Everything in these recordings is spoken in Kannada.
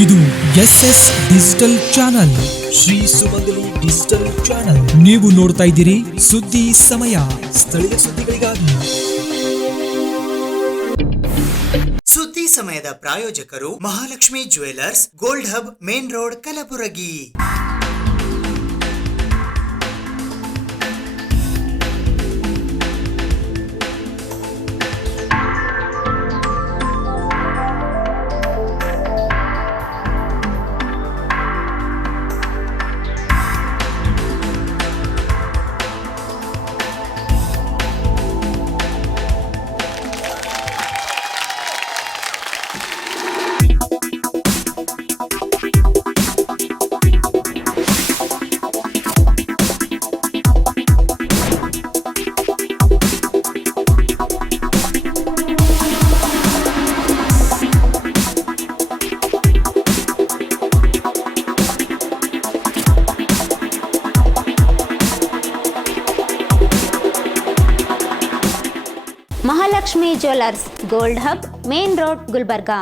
ಇದು SS ಡಿಜಿಟಲ್ ಚಾನಲ್, ಶ್ರೀ ಸುಮಂಗಲಿ ಡಿಜಿಟಲ್ ಚಾನಲ್. ನೀವು ನೋಡ್ತಾ ಇದ್ದೀರಿ ಸುದ್ದಿ ಸಮಯ, ಸ್ಥಳೀಯ ಸುದ್ದಿಗಳಿಗಾಗಿ. ಸುದ್ದಿ ಸಮಯದ ಪ್ರಾಯೋಜಕರು Mahalakshmi jewellers, gold hub, main road, Kalaburagi. Mahalakshmi jewellers, gold hub, main road, Gulbarga.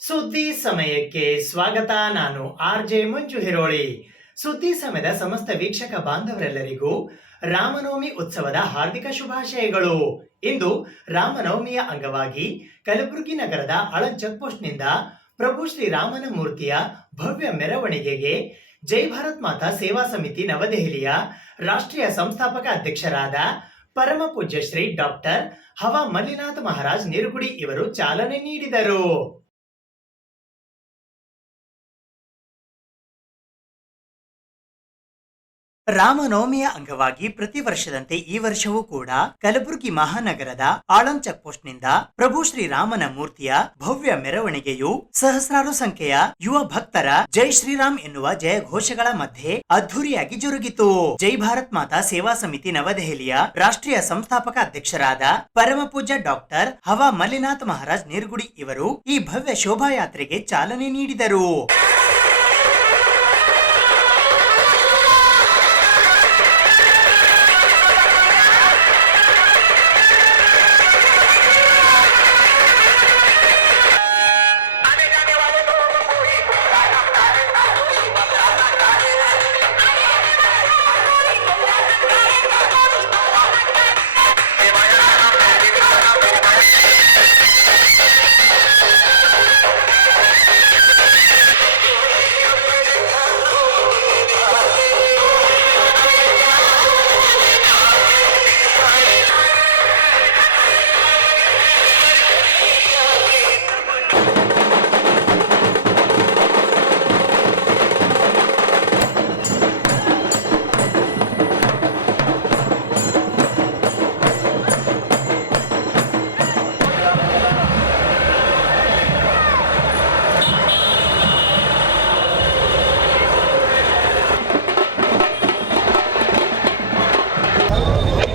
ಸುದ್ದಿ ಸಮಯಕ್ಕೆ ಸ್ವಾಗತ. ನಾನು RJ ಮಂಜು ಹಿರೋಳಿ. ಸುದ್ದಿ ಸಮಯದ ಸಮಸ್ತ ವೀಕ್ಷಕ ಬಾಂಧವರೆಲ್ಲರಿಗೂ ರಾಮನವಮಿ ಉತ್ಸವದ ಹಾರ್ದಿಕ ಶುಭಾಶಯಗಳು. ಇಂದು ರಾಮನವಮಿಯ ಅಂಗವಾಗಿ ಕಲಬುರಗಿ ನಗರದ ಆಳಂದ್ ಚೆಕ್ ಪೋಸ್ಟ್ನಿಂದ ಪ್ರಭು ಶ್ರೀರಾಮನ ಮೂರ್ತಿಯ ಭವ್ಯ ಮೆರವಣಿಗೆಗೆ ಜೈ ಭಾರತ್ ಮಾತಾ ಸೇವಾ ಸಮಿತಿ ನವದೆಹಲಿಯ ರಾಷ್ಟ್ರೀಯ ಸಂಸ್ಥಾಪಕ ಅಧ್ಯಕ್ಷರಾದ ಪರಮ ಪೂಜ್ಯ ಶ್ರೀ ಡಾಕ್ಟರ್ ಹವಾ ಮಲ್ಲಿನಾಥ ಮಹಾರಾಜ್ ನೀರುಗುಡಿ ಇವರು ಚಾಲನೆ ನೀಡಿದರು. ರಾಮನವಮಿಯ ಅಂಗವಾಗಿ ಪ್ರತಿ ವರ್ಷದಂತೆ ಈ ವರ್ಷವೂ ಕೂಡ ಕಲಬುರಗಿ ಮಹಾನಗರದ ಆಳಂದ್ ಚೆಕ್ ಪೋಸ್ಟ್ ನಿಂದ ಪ್ರಭು ಶ್ರೀರಾಮನ ಮೂರ್ತಿಯ ಭವ್ಯ ಮೆರವಣಿಗೆಯು ಸಹಸ್ರಾರು ಸಂಖ್ಯೆಯ ಯುವ ಭಕ್ತರ ಜೈ ಶ್ರೀರಾಮ್ ಎನ್ನುವ ಜಯ ಘೋಷಗಳ ಮಧ್ಯೆ ಅದ್ಧೂರಿಯಾಗಿ ಜರುಗಿತು. ಜೈ ಭಾರತ್ ಮಾತಾ ಸೇವಾ ಸಮಿತಿ ನವದೆಹಲಿಯ ರಾಷ್ಟ್ರೀಯ ಸಂಸ್ಥಾಪಕ ಅಧ್ಯಕ್ಷರಾದ ಪರಮ ಪೂಜ್ಯ ಡಾಕ್ಟರ್ ಹವಾ ಮಲ್ಲಿನಾಥ್ ಮಹಾರಾಜ್ ನೀರುಗುಡಿ ಇವರು ಈ ಭವ್ಯ ಶೋಭಾಯಾತ್ರೆಗೆ ಚಾಲನೆ ನೀಡಿದರು.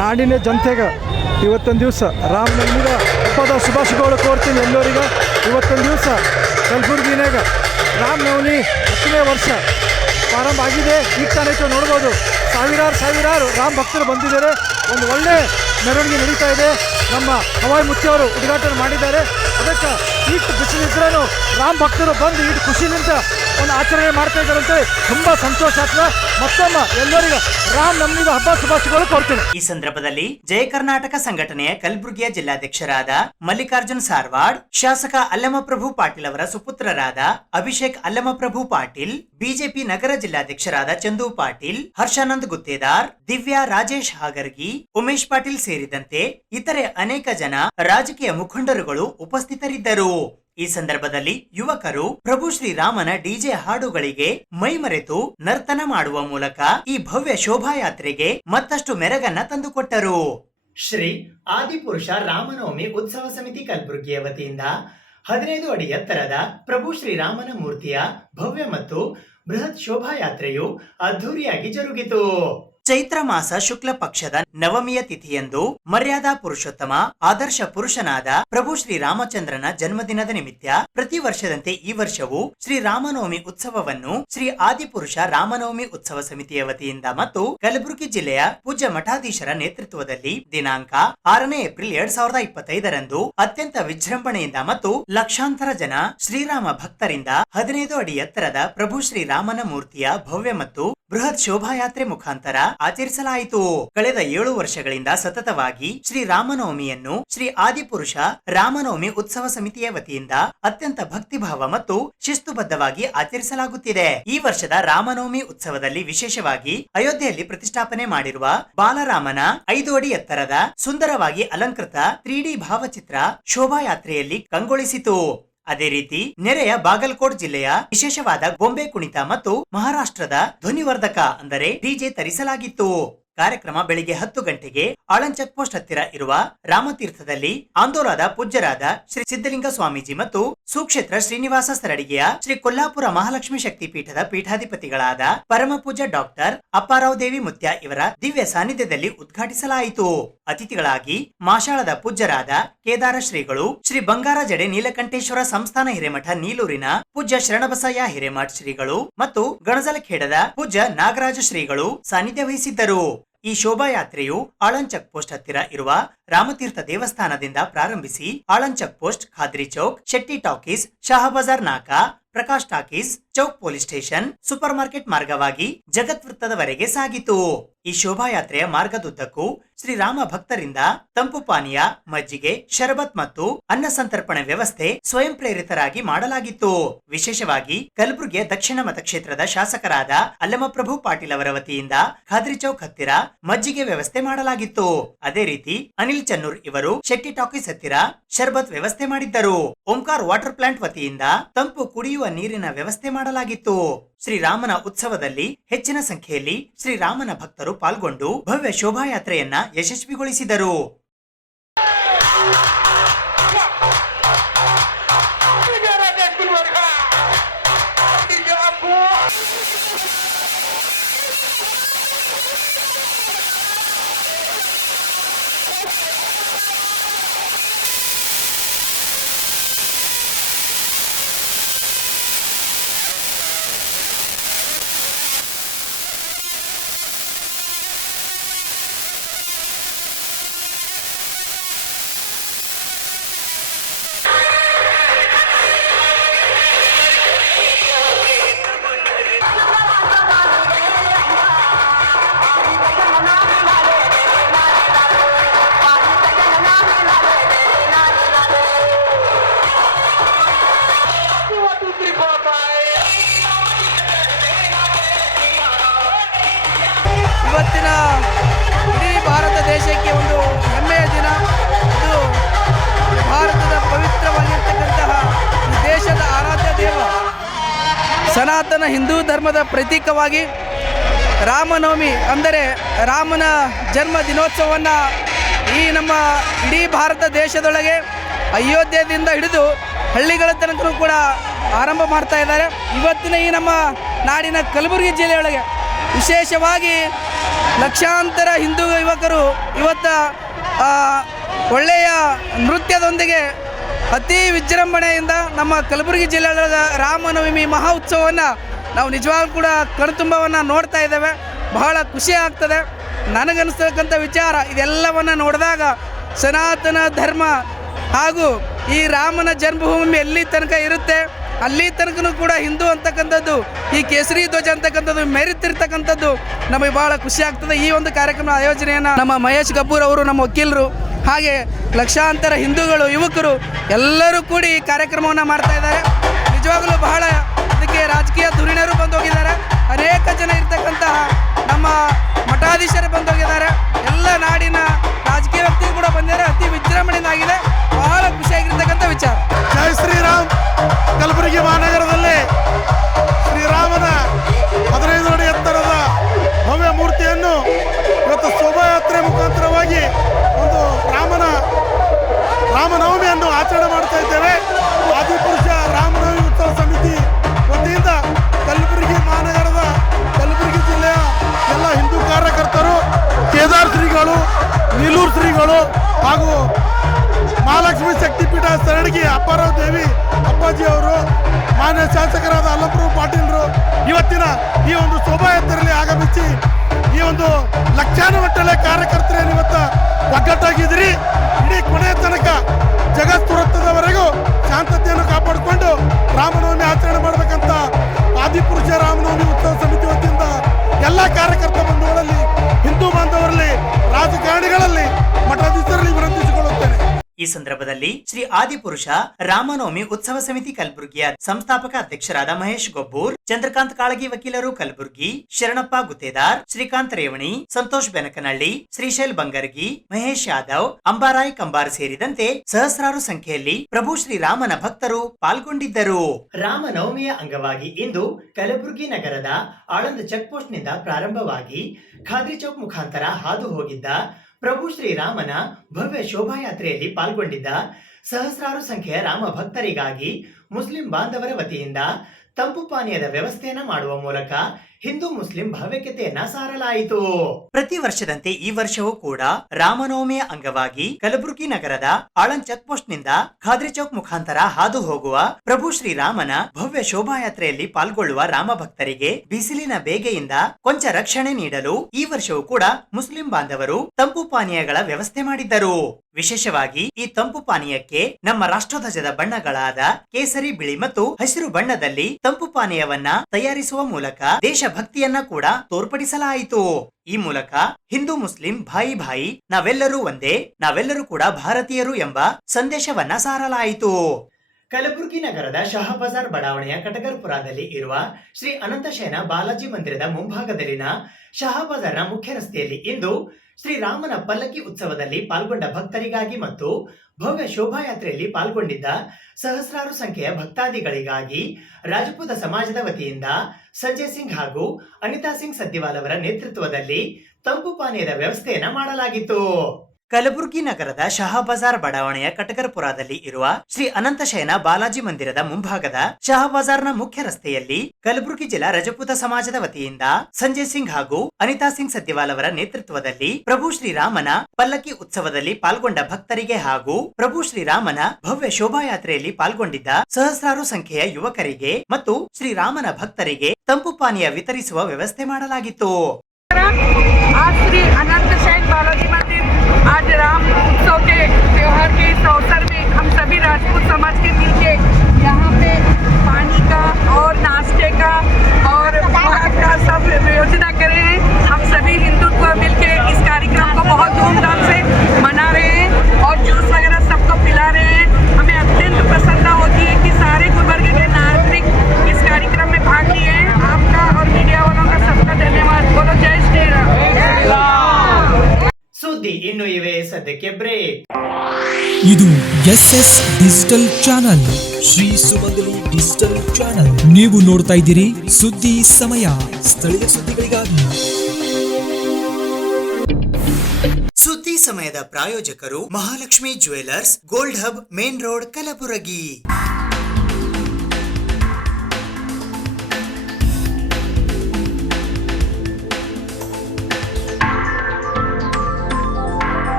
ನಾಡಿನ ಜನತೆಗೆ ಇವತ್ತೊಂದು ದಿವಸ ರಾಮನವಮಿಗೆ ಹಬ್ಬದ ಶುಭಾಶಯಗಳು ಕೋರ್ತೀನಿ ಎಲ್ಲರಿಗೂ. ಇವತ್ತೊಂದು ದಿವಸ ಕಲಬುರಗಿನಾಗ ರಾಮನವಮಿ 10ನೇ ವರ್ಷ ಪ್ರಾರಂಭ ಆಗಿದೆ. ಈಗ ತಾನೇ ನೋಡ್ಬೋದು, ಸಾವಿರಾರು ರಾಮ ಭಕ್ತರು ಬಂದಿದ್ದಾರೆ. ಒಂದು ಒಳ್ಳೆ ಮೆರವಣಿಗೆ ನಡೀತಾ ಇದೆ. ನಮ್ಮ ಹವಾಯಿ ಮುಖ್ಯವರು ಉದ್ಘಾಟನೆ ಮಾಡಿದ್ದಾರೆ. ಅದಕ್ಕೆ ಇಷ್ಟು ಬಿಸಿಲಿದ್ರೂ ರಾಮ ಭಕ್ತರು ಬಂದು ಇಷ್ಟು ಖುಷಿಲಿಂದ ಒಂದು ಆಚರಣೆ ಮಾಡ್ತಾ ಇದ್ದಾರಂತೆ. ತುಂಬಾ ಸಂತೋಷ ಆಗ್ತದೆ. ಮತ್ತೊಮ್ಮೆ ಎಲ್ಲರಿಗೂ ರಾಮ ನವಮಿಗೆ ಹಬ್ಬ ಶುಭಾಶಯಗಳು ಕೋರ್ತೀನಿ. ಈ ಸಂದರ್ಭದಲ್ಲಿ ಜಯ ಕರ್ನಾಟಕ ಸಂಘಟನೆಯ ಕಲಬುರಗಿಯ ಜಿಲ್ಲಾಧ್ಯಕ್ಷರಾದ ಮಲ್ಲಿಕಾರ್ಜುನ್ ಸಾರವಾಡ್, ಶಾಸಕ ಅಲ್ಲಮಪ್ರಭು ಪಾಟೀಲ್ ಅವರ ಸುಪುತ್ರರಾದ ಅಭಿಷೇಕ್ ಅಲ್ಲಮಪ್ರಭು ಪಾಟೀಲ್, ಬಿಜೆಪಿ ನಗರ ಜಿಲ್ಲಾಧ್ಯಕ್ಷರಾದ ಚಂದು ಪಾಟೀಲ್, ಹರ್ಷಾನಂದ್ ಗುತ್ತೇದಾರ್, ದಿವ್ಯಾ ರಾಜೇಶ್ ಹಾಗರ್ಗಿ, ಉಮೇಶ್ ಪಾಟೀಲ್ ಸೇರಿದಂತೆ ಇತರೆ ಅನೇಕ ಜನ ರಾಜಕೀಯ ಮುಖಂಡರುಗಳು ಉಪಸ್ಥಿತರಿದ್ದರು. ಈ ಸಂದರ್ಭದಲ್ಲಿ ಯುವಕರು ಪ್ರಭು ಶ್ರೀರಾಮನ ಡಿಜೆ ಹಾಡುಗಳಿಗೆ ಮೈಮರೆತು ನರ್ತನ ಮಾಡುವ ಮೂಲಕ ಈ ಭವ್ಯ ಶೋಭಾಯಾತ್ರೆಗೆ ಮತ್ತಷ್ಟು ಮೆರಗನ್ನ ತಂದುಕೊಟ್ಟರು. ಶ್ರೀ ಆದಿಪುರುಷ ರಾಮನವಮಿ ಉತ್ಸವ ಸಮಿತಿ ಕಲಬುರಗಿಯ ವತಿಯಿಂದ 15 ಅಡಿ ಎತ್ತರದ ಪ್ರಭು ಶ್ರೀರಾಮನ ಮೂರ್ತಿಯ ಭವ್ಯ ಮತ್ತು ಬೃಹತ್ ಶೋಭಾಯಾತ್ರೆಯು ಅದ್ಧೂರಿಯಾಗಿ ಜರುಗಿತು. ಚೈತ್ರ ಮಾಸ ಶುಕ್ಲ ಪಕ್ಷದ ನವಮಿಯ ತಿಥಿಯಂದು ಮರ್ಯಾದಾ ಪುರುಷೋತ್ತಮ ಆದರ್ಶ ಪುರುಷನಾದ ಪ್ರಭು ಶ್ರೀರಾಮಚಂದ್ರನ ಜನ್ಮದಿನದ ನಿಮಿತ್ತ ಪ್ರತಿ ವರ್ಷದಂತೆ ಈ ವರ್ಷವೂ ಶ್ರೀರಾಮನವಮಿ ಉತ್ಸವವನ್ನು ಶ್ರೀ ಆದಿಪುರುಷ ರಾಮನವಮಿ ಉತ್ಸವ ಸಮಿತಿಯ ವತಿಯಿಂದ ಮತ್ತು ಕಲಬುರಗಿ ಜಿಲ್ಲೆಯ ಪೂಜ್ಯ ಮಠಾಧೀಶರ ನೇತೃತ್ವದಲ್ಲಿ ದಿನಾಂಕ 6ನೇ ಏಪ್ರಿಲ್ 2025ರಂದು ಅತ್ಯಂತ ವಿಜೃಂಭಣೆಯಿಂದ ಮತ್ತು ಲಕ್ಷಾಂತರ ಜನ ಶ್ರೀರಾಮ ಭಕ್ತರಿಂದ 15 ಅಡಿ ಎತ್ತರದ ಪ್ರಭು ಶ್ರೀರಾಮನ ಮೂರ್ತಿಯ ಭವ್ಯ ಮತ್ತು ಬೃಹತ್ ಶೋಭಾಯಾತ್ರೆ ಮುಖಾಂತರ ಆಚರಿಸಲಾಯಿತು. ಕಳೆದ 7 ವರ್ಷಗಳಿಂದ ಸತತವಾಗಿ ಶ್ರೀರಾಮನವಮಿಯನ್ನು ಶ್ರೀ ಆದಿಪುರುಷ ರಾಮನವಮಿ ಉತ್ಸವ ಸಮಿತಿಯ ವತಿಯಿಂದ ಅತ್ಯಂತ ಭಕ್ತಿಭಾವ ಮತ್ತು ಶಿಸ್ತುಬದ್ಧವಾಗಿ ಆಚರಿಸಲಾಗುತ್ತಿದೆ. ಈ ವರ್ಷದ ರಾಮನವಮಿ ಉತ್ಸವದಲ್ಲಿ ವಿಶೇಷವಾಗಿ ಅಯೋಧ್ಯೆಯಲ್ಲಿ ಪ್ರತಿಷ್ಠಾಪನೆ ಮಾಡಿರುವ ಬಾಲರಾಮನ 5 ಅಡಿ ಎತ್ತರದ ಸುಂದರವಾಗಿ ಅಲಂಕೃತ 3D ಭಾವಚಿತ್ರ ಶೋಭಾಯಾತ್ರೆಯಲ್ಲಿ ಕಂಗೊಳಿಸಿತು. ಅದೇ ರೀತಿ ನೆರೆಯ ಬಾಗಲಕೋಟ್ ಜಿಲ್ಲೆಯ ವಿಶೇಷವಾದ ಗೊಂಬೆ ಕುಣಿತ ಮತ್ತು ಮಹಾರಾಷ್ಟ್ರದ ಧ್ವನಿವರ್ಧಕ ಅಂದರೆ ಡಿಜೆ ತರಿಸಲಾಗಿತ್ತು. ಕಾರ್ಯಕ್ರಮ ಬೆಳಿಗ್ಗೆ 10 ಗಂಟೆಗೆ ಆಳನ್ ಚೆಕ್ ಪೋಸ್ಟ್ ಹತ್ತಿರ ಇರುವ ರಾಮತೀರ್ಥದಲ್ಲಿ ಆಂದೋಲನದ ಪೂಜ್ಯರಾದ ಶ್ರೀ ಸಿದ್ಧಲಿಂಗ ಸ್ವಾಮೀಜಿ ಮತ್ತು ಸುಕ್ಷೇತ್ರ ಶ್ರೀನಿವಾಸ ಸರಡಿಗೆಯ ಶ್ರೀ ಕೊಲ್ಲಾಪುರ ಮಹಾಲಕ್ಷ್ಮಿ ಶಕ್ತಿ ಪೀಠದ ಪೀಠಾಧಿಪತಿಗಳಾದ ಪರಮ ಪೂಜ್ಯ ಡಾಕ್ಟರ್ ಅಪ್ಪಾರಾವ್ ದೇವಿ ಮುತ್ಯ ಇವರ ದಿವ್ಯ ಸಾನ್ನಿಧ್ಯದಲ್ಲಿ ಉದ್ಘಾಟಿಸಲಾಯಿತು. ಅತಿಥಿಗಳಾಗಿ ಮಾಷಾಳದ ಪೂಜ್ಯರಾದ ಕೇದಾರ ಶ್ರೀಗಳು, ಶ್ರೀ ಬಂಗಾರ ಜಡೆ ನೀಲಕಂಠೇಶ್ವರ ಸಂಸ್ಥಾನ ಹಿರೇಮಠ ನೀಲೂರಿನ ಪೂಜ್ಯ ಶರಣಬಸಯ್ಯ ಹಿರೇಮಠ ಶ್ರೀಗಳು ಮತ್ತು ಗಣಜಲಖೇಡದ ಪೂಜ್ಯ ನಾಗರಾಜ ಶ್ರೀಗಳು ಸಾನ್ನಿಧ್ಯ ವಹಿಸಿದ್ದರು. ಈ ಶೋಭಾಯಾತ್ರೆಯು ಆಳನ್ ಚೆಕ್ ಪೋಸ್ಟ್ ಹತ್ತಿರ ಇರುವ ರಾಮತೀರ್ಥ ದೇವಸ್ಥಾನದಿಂದ ಪ್ರಾರಂಭಿಸಿ Aland check post, Khadri Chowk, Shetty talkies, Shahabazar Naka, Prakash talkies, Chowk police station, super market ಮಾರ್ಗವಾಗಿ ಜಗತ್ ವೃತ್ತದವರೆಗೆ ಸಾಗಿತು. ಈ ಶೋಭಾಯಾತ್ರೆಯ ಮಾರ್ಗದುದ್ದಕ್ಕೂ ಶ್ರೀರಾಮ ಭಕ್ತರಿಂದ ತಂಪು ಪಾನೀಯ, ಮಜ್ಜಿಗೆ, ಶರಬತ್ ಮತ್ತು ಅನ್ನ ಸಂತರ್ಪಣೆ ವ್ಯವಸ್ಥೆ ಸ್ವಯಂ ಪ್ರೇರಿತರಾಗಿ ಮಾಡಲಾಗಿತ್ತು. ವಿಶೇಷವಾಗಿ ಕಲಬುರಗಿಯ ದಕ್ಷಿಣ ಮತಕ್ಷೇತ್ರದ ಶಾಸಕರಾದ ಅಲ್ಲಮಪ್ರಭು ಪಾಟೀಲ್ ಅವರ ವತಿಯಿಂದ ಖಾದ್ರಿ ಚೌಕ್ ಹತ್ತಿರ ಮಜ್ಜಿಗೆ ವ್ಯವಸ್ಥೆ ಮಾಡಲಾಗಿತ್ತು. ಅದೇ ರೀತಿ ಅನಿಲ್ ಚನ್ನೂರ್ ಇವರು ಶೆಟ್ಟಿ ಟಾಕೀಸ್ ಹತ್ತಿರ ಶರ್ಬತ್ ವ್ಯವಸ್ಥೆ ಮಾಡಿದ್ದರು. ಓಂಕಾರ್ ವಾಟರ್ ಪ್ಲಾಂಟ್ ವತಿಯಿಂದ ತಂಪು ಕುಡಿಯುವ ನೀರಿನ ವ್ಯವಸ್ಥೆ ಮಾಡಲಾಗಿತ್ತು. ಶ್ರೀರಾಮನ ಉತ್ಸವದಲ್ಲಿ ಹೆಚ್ಚಿನ ಸಂಖ್ಯೆಯಲ್ಲಿ ಶ್ರೀರಾಮನ ಭಕ್ತರು ಪಾಲ್ಗೊಂಡು ಭವ್ಯ ಶೋಭಾಯಾತ್ರೆಯನ್ನ ಯಶಸ್ವಿಗೊಳಿಸಿದರು. ಇವತ್ತಿನ ಇಡೀ ಭಾರತ ದೇಶಕ್ಕೆ ಒಂದು ಹೆಮ್ಮೆಯ ದಿನ. ಇದು ಭಾರತದ ಪವಿತ್ರವಾಗಿರ್ತಕ್ಕಂತಹ ಈ ದೇಶದ ಆರಾಧ್ಯ ದೇವ ಸನಾತನ ಹಿಂದೂ ಧರ್ಮದ ಪ್ರತೀಕವಾಗಿ ರಾಮನವಮಿ ಅಂದರೆ ರಾಮನ ಜನ್ಮ ದಿನೋತ್ಸವವನ್ನು ಈ ನಮ್ಮ ಇಡೀ ಭಾರತ ದೇಶದೊಳಗೆ ಅಯೋಧ್ಯೆಯಿಂದ ಹಿಡಿದು ಹಳ್ಳಿಗಳ ತನಕ ಕೂಡ ಆರಂಭ ಮಾಡ್ತಾ ಇದ್ದಾರೆ. ಇವತ್ತಿನ ಈ ನಮ್ಮ ನಾಡಿನ ಕಲಬುರಗಿ ಜಿಲ್ಲೆಯೊಳಗೆ ವಿಶೇಷವಾಗಿ ಲಕ್ಷಾಂತರ ಹಿಂದೂ ಯುವಕರು ಇವತ್ತು ಒಳ್ಳೆಯ ನೃತ್ಯದೊಂದಿಗೆ ಅತಿ ವಿಜೃಂಭಣೆಯಿಂದ ನಮ್ಮ ಕಲಬುರಗಿ ಜಿಲ್ಲೆಯೊಳಗ ರಾಮನವಮಿ ಮಹಾ ಉತ್ಸವವನ್ನು ನಾವು ನಿಜವಾಗ್ಲೂ ಕೂಡ ಕಣ್ತುಂಬವನ್ನು ನೋಡ್ತಾ ಇದ್ದೇವೆ. ಬಹಳ ಖುಷಿ ಆಗ್ತದೆ. ನನಗನ್ನಿಸ್ತಕ್ಕಂಥ ವಿಚಾರ ಇದೆಲ್ಲವನ್ನು ನೋಡಿದಾಗ ಸನಾತನ ಧರ್ಮ ಹಾಗೂ ಈ ರಾಮನ ಜನ್ಮಭೂಮಿ ಎಲ್ಲಿ ತನಕ ಇರುತ್ತೆ ಅಲ್ಲಿ ತನಕನೂ ಕೂಡ ಹಿಂದೂ ಅಂತಕ್ಕಂಥದ್ದು, ಈ ಕೇಸರಿ ಧ್ವಜ ಅಂತಕ್ಕಂಥದ್ದು ಮೆರಿತಿರ್ತಕ್ಕಂಥದ್ದು ನಮಗೆ ಭಾಳ ಖುಷಿ ಆಗ್ತದೆ. ಈ ಒಂದು ಕಾರ್ಯಕ್ರಮ ಆಯೋಜನೆಯನ್ನು ನಮ್ಮ ಮಹೇಶ್ ಗಬ್ಬೂರ್ ಅವರು, ನಮ್ಮ ವಕೀಲರು, ಹಾಗೆ ಲಕ್ಷಾಂತರ ಹಿಂದೂಗಳು, ಯುವಕರು ಎಲ್ಲರೂ ಕೂಡಿ ಈ ಕಾರ್ಯಕ್ರಮವನ್ನು ಮಾಡ್ತಾ ಇದ್ದಾರೆ. ನಿಜವಾಗಲೂ ಬಹಳ ಇದಕ್ಕೆ ರಾಜಕೀಯ ಧುರೀಣರು ಬಂದು ಹೋಗಿದ್ದಾರೆ. ಅನೇಕ ಜನ ಇರ್ತಕ್ಕಂತಹ ನಮ್ಮ ಮಠಾಧೀಶರು ಬಂದು ಹೋಗಿದ್ದಾರೆ. ಎಲ್ಲ ನಾಡಿನ ರಾಜಕೀಯ ವ್ಯಕ್ತಿಗಳು ಕೂಡ ಬಂದಿದ್ದಾರೆ. ಅತಿ ವಿಜೃಂಭಣೆಯಾಗಿದೆ. ಬಹಳ ಖುಷಿಯಾಗಿರ್ತಕ್ಕಂಥ ವಿಚಾರ. ಜೈ ಶ್ರೀರಾಮ್. ಕಲಬುರಗಿ ಮಹಾನಗರದಲ್ಲಿ ಶ್ರೀರಾಮನ 15 ಅಡಿ ಎತ್ತರದ ಭವ್ಯ ಮೂರ್ತಿಯನ್ನು ಇವತ್ತು ಶೋಭಾಯಾತ್ರೆ ಮುಖಾಂತರವಾಗಿ ಒಂದು ರಾಮನವಮಿಯನ್ನು ಆಚರಣೆ ಮಾಡ್ತಾ ಇದ್ದೇವೆ. ಮಾನ್ಯ ಶಾಸಕರಾದ ಅಲ್ಲಪ್ರಭು ಪಾಟೀಲ್ರು ಇವತ್ತಿನ ಈ ಒಂದು ಶೋಭಾಯಾತ್ರೆಯಲ್ಲಿ ಆಗಮಿಸಿ ಈ ಒಂದು ಲಕ್ಷಾನುಗಟ್ಟಲೆ ಕಾರ್ಯಕರ್ತರೇನು ಇವತ್ತು ಒಗ್ಗಟ್ಟಾಗಿದ್ರಿ. ಇಡೀ ಕೊನೆಯ ತನಕ ಜಗತ್ತುರತ್ತದವರೆಗೂ ಶಾಂತತೆಯನ್ನು ಕಾಪಾಡಿಕೊಂಡು ರಾಮನವಮಿ ಆಚರಣೆ ಮಾಡಬೇಕಂತ ಆದಿಪುರುಷ ರಾಮನವಮಿ ಉತ್ಸವ ಸಮಿತಿ ವತಿಯಿಂದ ಎಲ್ಲ ಕಾರ್ಯಕರ್ತ ಬಂಧುಗಳಲ್ಲಿ, ಹಿಂದೂ ಬಾಂಧವರಲ್ಲಿ, ರಾಜಕಾರಣಿಗಳಲ್ಲಿ, ಮಠಾಧೀಶರಲ್ಲಿ ವಿನಂತಿಸಿಕೊಳ್ಳುತ್ತೇನೆ. ಈ ಸಂದರ್ಭದಲ್ಲಿ ಶ್ರೀ ಆದಿಪುರುಷ ರಾಮನವಮಿ ಉತ್ಸವ ಸಮಿತಿ ಕಲಬುರಗಿಯ ಸಂಸ್ಥಾಪಕ ಅಧ್ಯಕ್ಷರಾದ ಮಹೇಶ್ ಗೊಬ್ಬೂರ್, ಚಂದ್ರಕಾಂತ್ ಕಾಳಗಿ ವಕೀಲರು ಕಲಬುರಗಿ, ಶರಣಪ್ಪ ಗುತ್ತೇದಾರ್, ಶ್ರೀಕಾಂತ್ ರೇವಣಿ, ಸಂತೋಷ್ ಬೆನಕನಹಳ್ಳಿ, ಶ್ರೀಶೈಲ್ ಬಂಗರ್ಗಿ, ಮಹೇಶ್ ಯಾದವ್, ಅಂಬಾರಾಯ್ ಕಂಬಾರ್ ಸೇರಿದಂತೆ ಸಹಸ್ರಾರು ಸಂಖ್ಯೆಯಲ್ಲಿ ಪ್ರಭು ಶ್ರೀರಾಮನ ಭಕ್ತರು ಪಾಲ್ಗೊಂಡಿದ್ದರು. ರಾಮನವಮಿಯ ಅಂಗವಾಗಿ ಇಂದು ಕಲಬುರಗಿ ನಗರದ ಆಳಂದ ಚೆಕ್ ಪೋಸ್ಟ್ ನಿಂದ ಪ್ರಾರಂಭವಾಗಿ ಖಾದ್ರಿ ಚೌಕ್ ಮುಖಾಂತರ ಹಾದು ಹೋಗಿದ್ದ ಪ್ರಭು ಶ್ರೀರಾಮನ ಭವ್ಯ ಶೋಭಾಯಾತ್ರೆಯಲ್ಲಿ ಪಾಲ್ಗೊಂಡಿದ್ದ ಸಹಸ್ರಾರು ಸಂಖ್ಯೆಯ ರಾಮ ಭಕ್ತರಿಗಾಗಿ ಮುಸ್ಲಿಂ ಬಾಂಧವರ ವತಿಯಿಂದ ತಂಪು ಪಾನೀಯದ ವ್ಯವಸ್ಥೆಯನ್ನ ಮಾಡುವ ಮೂಲಕ ಹಿಂದೂ ಮುಸ್ಲಿಂ ಭಾವೈಕ್ಯತೆಯನ್ನ ಸಾರಲಾಯಿತು. ಪ್ರತಿ ವರ್ಷದಂತೆ ಈ ವರ್ಷವೂ ಕೂಡ ರಾಮನವಮಿಯ ಅಂಗವಾಗಿ ಕಲಬುರಗಿ ನಗರದ ಆಳಂದ್ ಚೆಕ್ ಪೋಸ್ಟ್ ನಿಂದ ಖಾದ್ರಿ ಚೌಕ್ ಮುಖಾಂತರ ಹಾದು ಹೋಗುವ ಪ್ರಭು ಶ್ರೀರಾಮನ ಭವ್ಯ ಶೋಭಾಯಾತ್ರೆಯಲ್ಲಿ ಪಾಲ್ಗೊಳ್ಳುವ ರಾಮ ಭಕ್ತರಿಗೆ ಬಿಸಿಲಿನ ಬೇಗೆಯಿಂದ ಕೊಂಚ ರಕ್ಷಣೆ ನೀಡಲು ಈ ವರ್ಷವೂ ಕೂಡ ಮುಸ್ಲಿಂ ಬಾಂಧವರು ತಂಪು ಪಾನೀಯಗಳ ವ್ಯವಸ್ಥೆ ಮಾಡಿದ್ದರು. ವಿಶೇಷವಾಗಿ ಈ ತಂಪು ಪಾನೀಯಕ್ಕೆ ನಮ್ಮ ರಾಷ್ಟ್ರಧ್ವಜದ ಬಣ್ಣಗಳಾದ ಕೇಸರಿ, ಬಿಳಿ ಮತ್ತು ಹಸಿರು ಬಣ್ಣದಲ್ಲಿ ತಂಪು ಪಾನೀಯವನ್ನ ತಯಾರಿಸುವ ಮೂಲಕ ದೇಶಭಕ್ತಿಯನ್ನ ಕೂಡ ತೋರ್ಪಡಿಸಲಾಯಿತು. ಈ ಮೂಲಕ ಹಿಂದೂ ಮುಸ್ಲಿಂ ಭಾಯಿ ಭಾಯಿ, ನಾವೆಲ್ಲರೂ ಒಂದೇ, ನಾವೆಲ್ಲರೂ ಕೂಡ ಭಾರತೀಯರು ಎಂಬ ಸಂದೇಶವನ್ನ ಸಾರಲಾಯಿತು. ಕಲಬುರಗಿ ನಗರದ ಶಹಾಬಜಾರ್ ಬಡಾವಣೆಯ ಕಟಗರ್ಪುರದಲ್ಲಿ ಇರುವ ಶ್ರೀ ಅನಂತಶಯನ ಬಾಲಾಜಿ ಮಂದಿರದ ಮುಂಭಾಗದಲ್ಲಿನ ಶಹಾಬಜಾರ್ನ ಮುಖ್ಯ ರಸ್ತೆಯಲ್ಲಿ ಇಂದು ಶ್ರೀರಾಮನ ಪಲ್ಲಕ್ಕಿ ಉತ್ಸವದಲ್ಲಿ ಪಾಲ್ಗೊಂಡ ಭಕ್ತರಿಗಾಗಿ ಮತ್ತು ಭವ್ಯ ಶೋಭಾಯಾತ್ರೆಯಲ್ಲಿ ಪಾಲ್ಗೊಂಡಿದ್ದ ಸಹಸ್ರಾರು ಸಂಖ್ಯೆಯ ಭಕ್ತಾದಿಗಳಿಗಾಗಿ ರಾಜಪೂತ ಸಮಾಜದ ವತಿಯಿಂದ ಸಂಜಯ್ ಸಿಂಗ್ ಹಾಗೂ ಅನಿತಾ ಸಿಂಗ್ ಸದ್ದಿವಾಲ್ ಅವರ ನೇತೃತ್ವದಲ್ಲಿ ತಂಪು ಪಾನೀಯದ ವ್ಯವಸ್ಥೆಯನ್ನ ಮಾಡಲಾಗಿತ್ತು. ಕಲಬುರಗಿ ನಗರದ ಶಹಾಬಜಾರ್ ಬಡಾವಣೆಯ ಕಟಗರ್ಪುರದಲ್ಲಿ ಇರುವ ಶ್ರೀ ಅನಂತಶಯನ ಬಾಲಾಜಿ ಮಂದಿರದ ಮುಂಭಾಗದ ಶಹಾಬಜಾರ್ನ ಮುಖ್ಯ ರಸ್ತೆಯಲ್ಲಿ ಕಲಬುರಗಿ ಜಿಲ್ಲಾ ರಜಪೂತ ಸಮಾಜದ ವತಿಯಿಂದ ಸಂಜಯ್ ಸಿಂಗ್ ಹಾಗೂ ಅನಿತಾ ಸಿಂಗ್ ಸದ್ದಿವಾಲ್ ಅವರ ನೇತೃತ್ವದಲ್ಲಿ ಪ್ರಭು ಶ್ರೀರಾಮನ ಪಲ್ಲಕ್ಕಿ ಉತ್ಸವದಲ್ಲಿ ಪಾಲ್ಗೊಂಡ ಭಕ್ತರಿಗೆ ಹಾಗೂ ಪ್ರಭು ಶ್ರೀರಾಮನ ಭವ್ಯ ಶೋಭಾಯಾತ್ರೆಯಲ್ಲಿ ಪಾಲ್ಗೊಂಡಿದ್ದ ಸಹಸ್ರಾರು ಸಂಖ್ಯೆಯ ಯುವಕರಿಗೆ ಮತ್ತು ಶ್ರೀರಾಮನ ಭಕ್ತರಿಗೆ ತಂಪು ಪಾನೀಯ ವಿತರಿಸುವ ವ್ಯವಸ್ಥೆ ಮಾಡಲಾಗಿತ್ತು. आज श्री अनंत शयन बालाजी मंदिर आज राम उत्सव के त्योहार के इस अवसर में हम सभी राजपूत समाज के मिलके यहाँ पे पानी का और नाश्ते का और भात का सब योजना कर रहे हैं. हम सभी हिंदुत्व मिलके इस कार्यक्रम को बहुत धूमधाम से मना रहे हैं और जूस वगैरह सबको पिला रहे हैं. हमें अत्यंत प्रसन्नता होती है कि सारे गुलबर्ग के नागरिक इस कार्यक्रम में भाग लिए हैं. आपका और मीडिया वालों का सबका धन्यवाद. बोलो जय श्री राम. ಸುದ್ದಿ ಇನ್ನು ಇವೆ, ಸದ್ಯಕ್ಕೆ ಬ್ರೇಕ್. ಇದು SS ಡಿಜಿಟಲ್ ಚಾನಲ್, ಶ್ರೀ ಸುಮಂಗಲಿ ಡಿಜಿಟಲ್ ಚಾನಲ್. ನೀವು ನೋಡ್ತಾ ಇದ್ದೀರಿ ಸುದ್ದಿ ಸಮಯ, ಸ್ಥಳೀಯ ಸುದ್ದಿಗಳಿಗಾಗಿ. ಸುದ್ದಿ ಸಮಯದ ಪ್ರಾಯೋಜಕರು Mahalakshmi jewellers, gold hub, main road, Kalaburagi.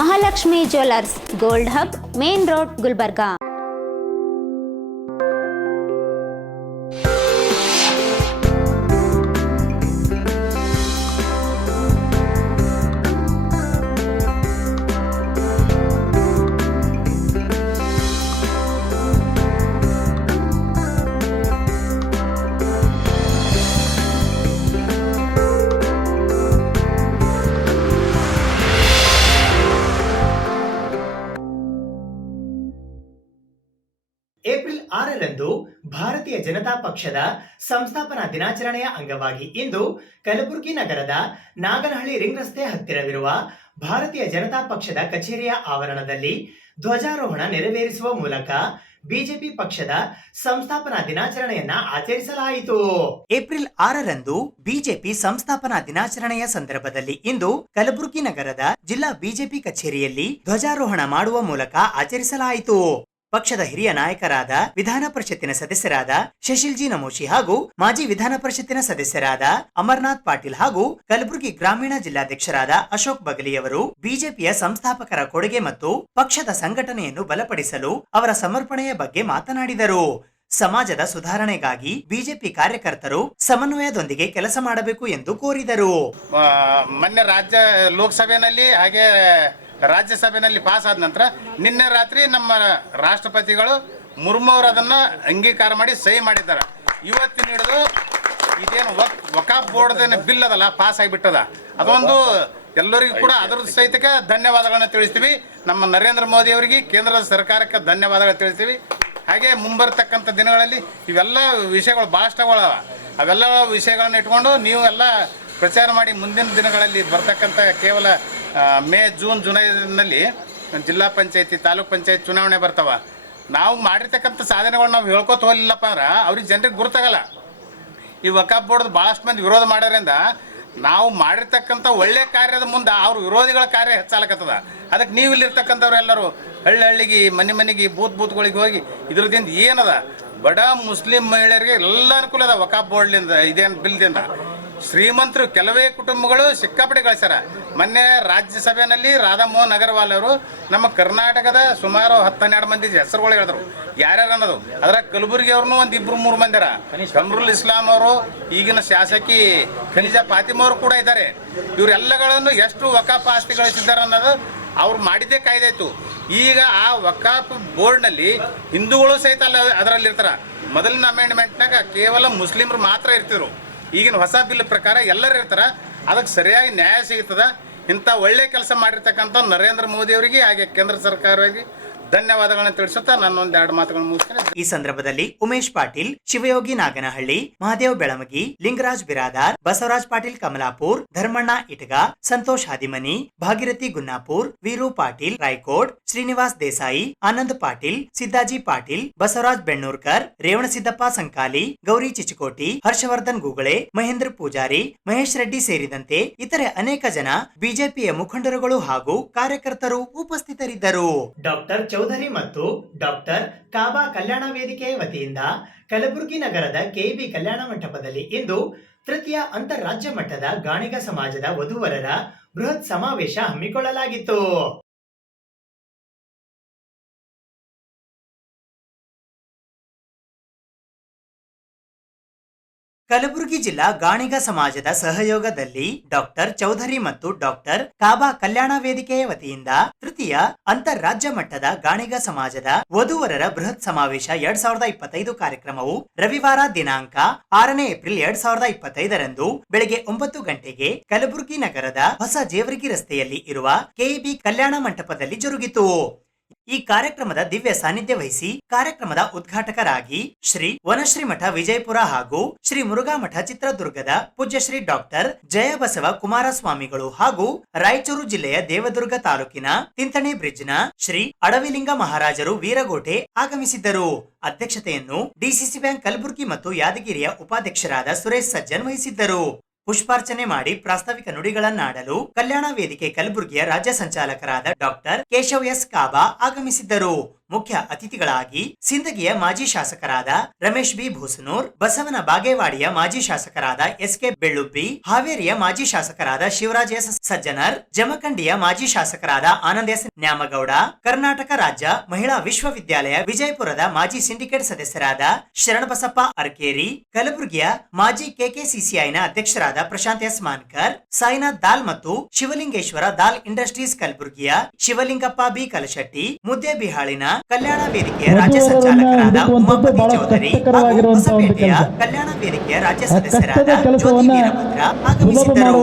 Mahalakshmi jewellers, gold hub, main road, Gulbarga. ಭಾರತೀಯ ಜನತಾ ಪಕ್ಷದ ಸಂಸ್ಥಾಪನಾ ದಿನಾಚರಣೆಯ ಅಂಗವಾಗಿ ಇಂದು ಕಲಬುರಗಿ ನಗರದ ನಾಗನಹಳ್ಳಿ ರಿಂಗ್ ರಸ್ತೆ ಹತ್ತಿರವಿರುವ ಭಾರತೀಯ ಜನತಾ ಪಕ್ಷದ ಕಚೇರಿಯ ಆವರಣದಲ್ಲಿ ಧ್ವಜಾರೋಹಣ ನೆರವೇರಿಸುವ ಮೂಲಕ ಬಿಜೆಪಿ ಪಕ್ಷದ ಸಂಸ್ಥಾಪನಾ ದಿನಾಚರಣೆಯನ್ನ ಆಚರಿಸಲಾಯಿತು. ಏಪ್ರಿಲ್ 6ರಂದು ಬಿಜೆಪಿ ಸಂಸ್ಥಾಪನಾ ದಿನಾಚರಣೆಯ ಸಂದರ್ಭದಲ್ಲಿ ಇಂದು ಕಲಬುರಗಿ ನಗರದ ಜಿಲ್ಲಾ ಬಿಜೆಪಿ ಕಚೇರಿಯಲ್ಲಿ ಧ್ವಜಾರೋಹಣ ಮಾಡುವ ಮೂಲಕ ಆಚರಿಸಲಾಯಿತು. ಪಕ್ಷದ ಹಿರಿಯ ನಾಯಕರಾದ ವಿಧಾನ ಪರಿಷತ್ತಿನ ಸದಸ್ಯರಾದ ಶಶಿಲ್ಜಿ ನಮೋಶಿ ಹಾಗೂ ಮಾಜಿ ವಿಧಾನ ಪರಿಷತ್ತಿನ ಸದಸ್ಯರಾದ ಅಮರ್ನಾಥ್ ಪಾಟೀಲ್ ಹಾಗೂ ಕಲಬುರಗಿ ಗ್ರಾಮೀಣ ಜಿಲ್ಲಾಧ್ಯಕ್ಷರಾದ ಅಶೋಕ್ ಬಗಲಿಯವರು ಬಿಜೆಪಿಯ ಸಂಸ್ಥಾಪಕರ ಕೊಡುಗೆ ಮತ್ತು ಪಕ್ಷದ ಸಂಘಟನೆಯನ್ನು ಬಲಪಡಿಸಲು ಅವರ ಸಮರ್ಪಣೆಯ ಬಗ್ಗೆ ಮಾತನಾಡಿದರು. ಸಮಾಜದ ಸುಧಾರಣೆಗಾಗಿ ಬಿಜೆಪಿ ಕಾರ್ಯಕರ್ತರು ಸಮನ್ವಯದೊಂದಿಗೆ ಕೆಲಸ ಮಾಡಬೇಕು ಎಂದು ಕೋರಿದರು. ಮೊನ್ನೆ ರಾಜ್ಯ ಲೋಕಸಭೆಯಲ್ಲಿ ಹಾಗೆ ರಾಜ್ಯಸಭೆಯಲ್ಲಿ ಪಾಸ್ ಆದ ನಂತರ ನಿನ್ನೆ ರಾತ್ರಿ ನಮ್ಮ ರಾಷ್ಟ್ರಪತಿಗಳು ಮುರ್ಮು ಅವರು ಅದನ್ನು ಅಂಗೀಕಾರ ಮಾಡಿ ಸಹಿ ಮಾಡಿದ್ದಾರೆ. ಇವತ್ತಿನ ಹಿಡಿದು ಇದೇನು ವಕಾಫ್ ಬೋರ್ಡ್ ಬಿಲ್ ಅದಲ್ಲ ಪಾಸ್ ಆಗಿಬಿಟ್ಟದ, ಅದೊಂದು ಎಲ್ಲರಿಗೂ ಕೂಡ ಅದರ ಸಹಿತಕ್ಕೆ ಧನ್ಯವಾದಗಳನ್ನ ತಿಳಿಸ್ತೀವಿ. ನಮ್ಮ ನರೇಂದ್ರ ಮೋದಿ ಅವರಿಗೆ ಕೇಂದ್ರ ಸರ್ಕಾರಕ್ಕೆ ಧನ್ಯವಾದಗಳು ತಿಳಿಸ್ತೀವಿ. ಹಾಗೆ ಮುಂಬರ್ತಕ್ಕಂಥ ದಿನಗಳಲ್ಲಿ ಇವೆಲ್ಲ ವಿಷಯಗಳು ಭಾಳಷ್ಟಗಳ ಅವೆಲ್ಲ ವಿಷಯಗಳನ್ನ ಇಟ್ಕೊಂಡು ನೀವು ಎಲ್ಲ ಪ್ರಚಾರ ಮಾಡಿ ಮುಂದಿನ ದಿನಗಳಲ್ಲಿ ಬರ್ತಕ್ಕಂಥ ಕೇವಲ ಮೇ ಜೂನ್ ಜುಲೈನಲ್ಲಿ ಜಿಲ್ಲಾ ಪಂಚಾಯತಿ ತಾಲೂಕ್ ಪಂಚಾಯತ್ ಚುನಾವಣೆ ಬರ್ತಾವ. ನಾವು ಮಾಡಿರ್ತಕ್ಕಂಥ ಸಾಧನೆಗಳು ನಾವು ಹೇಳ್ಕೊತ ಹೋಗ್ಲಿಲ್ಲಪ್ಪ ಅಂದ್ರೆ ಅವ್ರಿಗೆ ಜನರಿಗೆ ಗುರ್ತಾಗಲ್ಲ. ಈ ವಕಾಫ್ ಬೋರ್ಡ್ ಭಾಳಷ್ಟು ಮಂದಿ ವಿರೋಧ ಮಾಡೋದ್ರಿಂದ ನಾವು ಮಾಡಿರ್ತಕ್ಕಂಥ ಒಳ್ಳೆ ಕಾರ್ಯದ ಮುಂದೆ ಅವ್ರ ವಿರೋಧಿಗಳ ಕಾರ್ಯ ಹೆಚ್ಚಾಲಕತ್ತದ. ಅದಕ್ಕೆ ನೀವು ಇಲ್ಲಿರ್ತಕ್ಕಂಥವ್ರು ಎಲ್ಲರೂ ಹಳ್ಳಿಗೆ ಮನೆಗೆ ಬೂತ್ಗಳಿಗೆ ಹೋಗಿ ಇದ್ರದಿಂದ ಏನದ ಬಡ ಮುಸ್ಲಿಂ ಮಹಿಳೆಯರಿಗೆ ಎಲ್ಲ ಅನುಕೂಲ ಅದ ವಕಾಫ್ ಬೋರ್ಡ್ಲಿಂದ ಇದೇನು ಬಿಲ್ದಿಂದ. ಶ್ರೀಮಂತರು ಕೆಲವೇ ಕುಟುಂಬಗಳು ಸಿಕ್ಕಾಪಟ್ಟೆ ಗಳಿಸ್ಯಾರ. ಮೊನ್ನೆ ರಾಜ್ಯಸಭೆಯಲ್ಲಿ ರಾಧಾಮೋಹನ್ ಅಗರ್ವಾಲ್ ಅವರು ನಮ್ಮ ಕರ್ನಾಟಕದ ಸುಮಾರು 10-12 ಮಂದಿ ಹೆಸರುಗಳು ಹೇಳಿದ್ರು, ಯಾರ್ಯಾರು ಅನ್ನೋದು. ಅದರ ಕಲಬುರಗಿ ಅವ್ರನ್ನೂ ಒಂದು 2-3 ಮಂದಿರ. ಕಮ್ರುಲ್ ಇಸ್ಲಾಂ ಅವರು, ಈಗಿನ ಶಾಸಕಿ ಖನಿಜಾ ಫಾತಿಮಾ ಅವರು ಕೂಡ ಇದ್ದಾರೆ. ಇವರೆಲ್ಲಗಳನ್ನು ಎಷ್ಟು ವಕಾಫ್ ಆಸ್ತಿ ಗಳಿಸಿದ್ದಾರೆ ಅನ್ನೋದು ಅವ್ರು ಮಾಡಿದ್ದೇ ಕಾಯ್ದೆ ಇತ್ತು. ಈಗ ಆ ವಕಾಫ್ ಬೋರ್ಡ್ನಲ್ಲಿ ಹಿಂದೂಗಳು ಸಹಿತ ಅದರಲ್ಲಿರ್ತಾರೆ. ಮೊದಲಿನ ಅಮೆಂಡ್ಮೆಂಟ್ನಾಗ ಕೇವಲ ಮುಸ್ಲಿಮರು ಮಾತ್ರ ಇರ್ತಿದ್ರು. ಈಗಿನ ಹೊಸ ಬಿಲ್ ಪ್ರಕಾರ ಎಲ್ಲರೂ ಇರ್ತಾರೆ. ಅದಕ್ಕೆ ಸರಿಯಾಗಿ ನ್ಯಾಯ ಸಿಗುತ್ತದೆ. ಇಂಥ ಒಳ್ಳೆ ಕೆಲಸ ಮಾಡಿರ್ತಕ್ಕಂಥ ನರೇಂದ್ರ ಮೋದಿ ಅವರಿಗೆ ಹಾಗೆ ಕೇಂದ್ರ ಸರ್ಕಾರವಾಗಿ ಧನ್ಯವಾದಗಳನ್ನು ತಿಳಿಸುತ್ತಾ ನಾನು 2 ಮಾತುಗಳನ್ನು ಮುಗಿಸ್ತೇನೆ. ಈ ಸಂದರ್ಭದಲ್ಲಿ ಉಮೇಶ್ ಪಾಟೀಲ್, ಶಿವಯೋಗಿ ನಾಗನಹಳ್ಳಿ, ಮಹಾದೇವ್ ಬೆಳಮಗಿ, ಲಿಂಗರಾಜ್ ಬಿರಾದಾರ್, ಬಸವರಾಜ್ ಪಾಟೀಲ್ ಕಮಲಾಪುರ್, ಧರ್ಮಣ್ಣ ಇಟಗ, ಸಂತೋಷ್ ಹಾದಿಮನಿ, ಭಾಗಿರಥಿ ಗುನ್ನಾಪುರ್, ವೀರು ಪಾಟೀಲ್ ರಾಯ್ಕೋಡ್, ಶ್ರೀನಿವಾಸ್ ದೇಸಾಯಿ, ಆನಂದ್ ಪಾಟೀಲ್, ಸಿದ್ದಾಜಿ ಪಾಟೀಲ್, ಬಸವರಾಜ್ ಬೆಣ್ಣೂರ್ಕರ್, ರೇವಣಸಿದ್ದಪ್ಪ ಸಂಕಾಲಿ, ಗೌರಿ ಚಿಚಕೋಟಿ, ಹರ್ಷವರ್ಧನ್ ಗೂಗಳೆ, ಮಹೇಂದ್ರ ಪೂಜಾರಿ, ಮಹೇಶ್ ರೆಡ್ಡಿ ಸೇರಿದಂತೆ ಇತರೆ ಅನೇಕ ಜನ ಬಿಜೆಪಿಯ ಮುಖಂಡರುಗಳು ಹಾಗೂ ಕಾರ್ಯಕರ್ತರು ಉಪಸ್ಥಿತರಿದ್ದರು. ಡಾಕ್ಟರ್ ಚೌಧರಿ ಮತ್ತು ಡಾಕ್ಟರ್ ಕಾಬಾ ಕಲ್ಯಾಣ ವೇದಿಕೆಯ ವತಿಯಿಂದ ಕಲಬುರಗಿ ನಗರದ ಕೆಬಿ ಕಲ್ಯಾಣ ಮಂಟಪದಲ್ಲಿ ಇಂದು ತೃತೀಯ ಅಂತಾರಾಜ್ಯ ಮಟ್ಟದ ಗಾಣಿಗ ಸಮಾಜದ ವಧುವರರ ಬೃಹತ್ ಸಮಾವೇಶ ಹಮ್ಮಿಕೊಳ್ಳಲಾಗಿತ್ತು. ಕಲಬುರಗಿ ಜಿಲ್ಲಾ ಗಾಣಿಗ ಸಮಾಜದ ಸಹಯೋಗದಲ್ಲಿ ಡಾಕ್ಟರ್ ಚೌಧರಿ ಮತ್ತು ಡಾಕ್ಟರ್ ಕಾಬಾ ಕಲ್ಯಾಣ ವೇದಿಕೆಯ ವತಿಯಿಂದ ತೃತೀಯ ಅಂತಾರಾಜ್ಯ ಮಟ್ಟದ ಗಾಣಿಗ ಸಮಾಜದ ವಧುವರರ ಬೃಹತ್ ಸಮಾವೇಶ 2025 ಕಾರ್ಯಕ್ರಮವು ರವಿವಾರ ದಿನಾಂಕ 6ನೇ ಏಪ್ರಿಲ್ 2025ರಂದು ಬೆಳಗ್ಗೆ 9 ಗಂಟೆಗೆ ಕಲಬುರಗಿ ನಗರದ ಹೊಸ ಜೇವರ್ಗಿ ರಸ್ತೆಯಲ್ಲಿ ಇರುವ ಕೆಇಬಿ ಕಲ್ಯಾಣ ಮಂಟಪದಲ್ಲಿ ಜರುಗಿತು. ಈ ಕಾರ್ಯಕ್ರಮದ ದಿವ್ಯ ಸಾನ್ನಿಧ್ಯ ವಹಿಸಿ ಕಾರ್ಯಕ್ರಮದ ಉದ್ಘಾಟಕರಾಗಿ ಶ್ರೀ ವನಶ್ರೀಮಠ ವಿಜಯಪುರ ಹಾಗೂ ಶ್ರೀ ಮುರುಘಾಮಠ ಚಿತ್ರದುರ್ಗದ ಪೂಜ್ಯ ಶ್ರೀ ಡಾಕ್ಟರ್ ಜಯಬಸವ ಕುಮಾರಸ್ವಾಮಿಗಳು ಹಾಗೂ ರಾಯಚೂರು ಜಿಲ್ಲೆಯ ದೇವದುರ್ಗ ತಾಲೂಕಿನ ತಿಂತಣಿ ಬ್ರಿಡ್ಜ್ನ ಶ್ರೀ ಅಡವಿಲಿಂಗ ಮಹಾರಾಜರು ವೀರಗೋಟೆ ಆಗಮಿಸಿದ್ದರು. ಅಧ್ಯಕ್ಷತೆಯನ್ನು ಡಿಸಿಸಿ ಬ್ಯಾಂಕ್ ಕಲಬುರಗಿ ಮತ್ತು ಯಾದಗಿರಿಯ ಉಪಾಧ್ಯಕ್ಷರಾದ ಸುರೇಶ್ ಸಜ್ಜನ್ ವಹಿಸಿದ್ದರು. ಪುಷ್ಪಾರ್ಚನೆ ಮಾಡಿ ಪ್ರಾಸ್ತಾವಿಕ ನುಡಿಗಳನ್ನಾಡಲು ಕಲ್ಯಾಣ ವೇದಿಕೆ ಕಲಬುರಗಿಯ ರಾಜ್ಯ ಸಂಚಾಲಕರಾದ ಡಾಕ್ಟರ್ ಕೇಶವ್ ಎಸ್ ಕಾಬಾ ಆಗಮಿಸಿದ್ದರು. ಮುಖ್ಯ ಅತಿಥಿಗಳಾಗಿ ಸಿಂದಗಿಯ ಮಾಜಿ ಶಾಸಕರಾದ ರಮೇಶ್ ಬಿ ಭೂಸನೂರ್, ಬಸವನ ಬಾಗೇವಾಡಿಯ ಮಾಜಿ ಶಾಸಕರಾದ ಎಸ್.ಕೆ. ಬೆಳ್ಳುಬ್ಬಿ, ಹಾವೇರಿಯ ಮಾಜಿ ಶಾಸಕರಾದ ಶಿವರಾಜ್ ಎಸ್ ಸಜ್ಜನರ್, ಜಮಖಂಡಿಯ ಮಾಜಿ ಶಾಸಕರಾದ ಆನಂದ್ ಎಸ್ ನ್ಯಾಮಗೌಡ, ಕರ್ನಾಟಕ ರಾಜ್ಯ ಮಹಿಳಾ ವಿಶ್ವವಿದ್ಯಾಲಯ ವಿಜಯಪುರದ ಮಾಜಿ ಸಿಂಡಿಕೇಟ್ ಸದಸ್ಯರಾದ ಶರಣಬಸಪ್ಪ ಅರ್ಕೇರಿ, ಕಲಬುರಗಿಯ ಮಾಜಿ ಕೆಕೆಸಿಸಿಐನ ಅಧ್ಯಕ್ಷರಾದ ಪ್ರಶಾಂತ್ ಎಸ್ ಮಾನ್ಕರ್, ಸಾಯಿನಾಥ್ ದಾಲ್ ಮತ್ತು ಶಿವಲಿಂಗೇಶ್ವರ ದಾಲ್ ಇಂಡಸ್ಟ್ರೀಸ್ ಕಲಬುರಗಿಯ ಶಿವಲಿಂಗಪ್ಪ ಬಿ ಕಲಶೆಟ್ಟಿ, ಮುದ್ದೇಬಿಹಾಳಿನ ಕಲ್ಯಾಣ ವೇದಿಕೆಯ ರಾಜ್ಯ ಸಂಚಾಲಕರಾದ ಉಮಾಪತಿ ಚೌಧರಿ ಹಾಗೂ ಹೊಸಪೇಟೆಯ ಕಲ್ಯಾಣ ವೇದಿಕೆಯ ರಾಜ್ಯ ಸದಸ್ಯರಾದ ಜ್ಯೋತಿ ವೀರಭದ್ರ ಆಗಮಿಸಿದ್ದರು.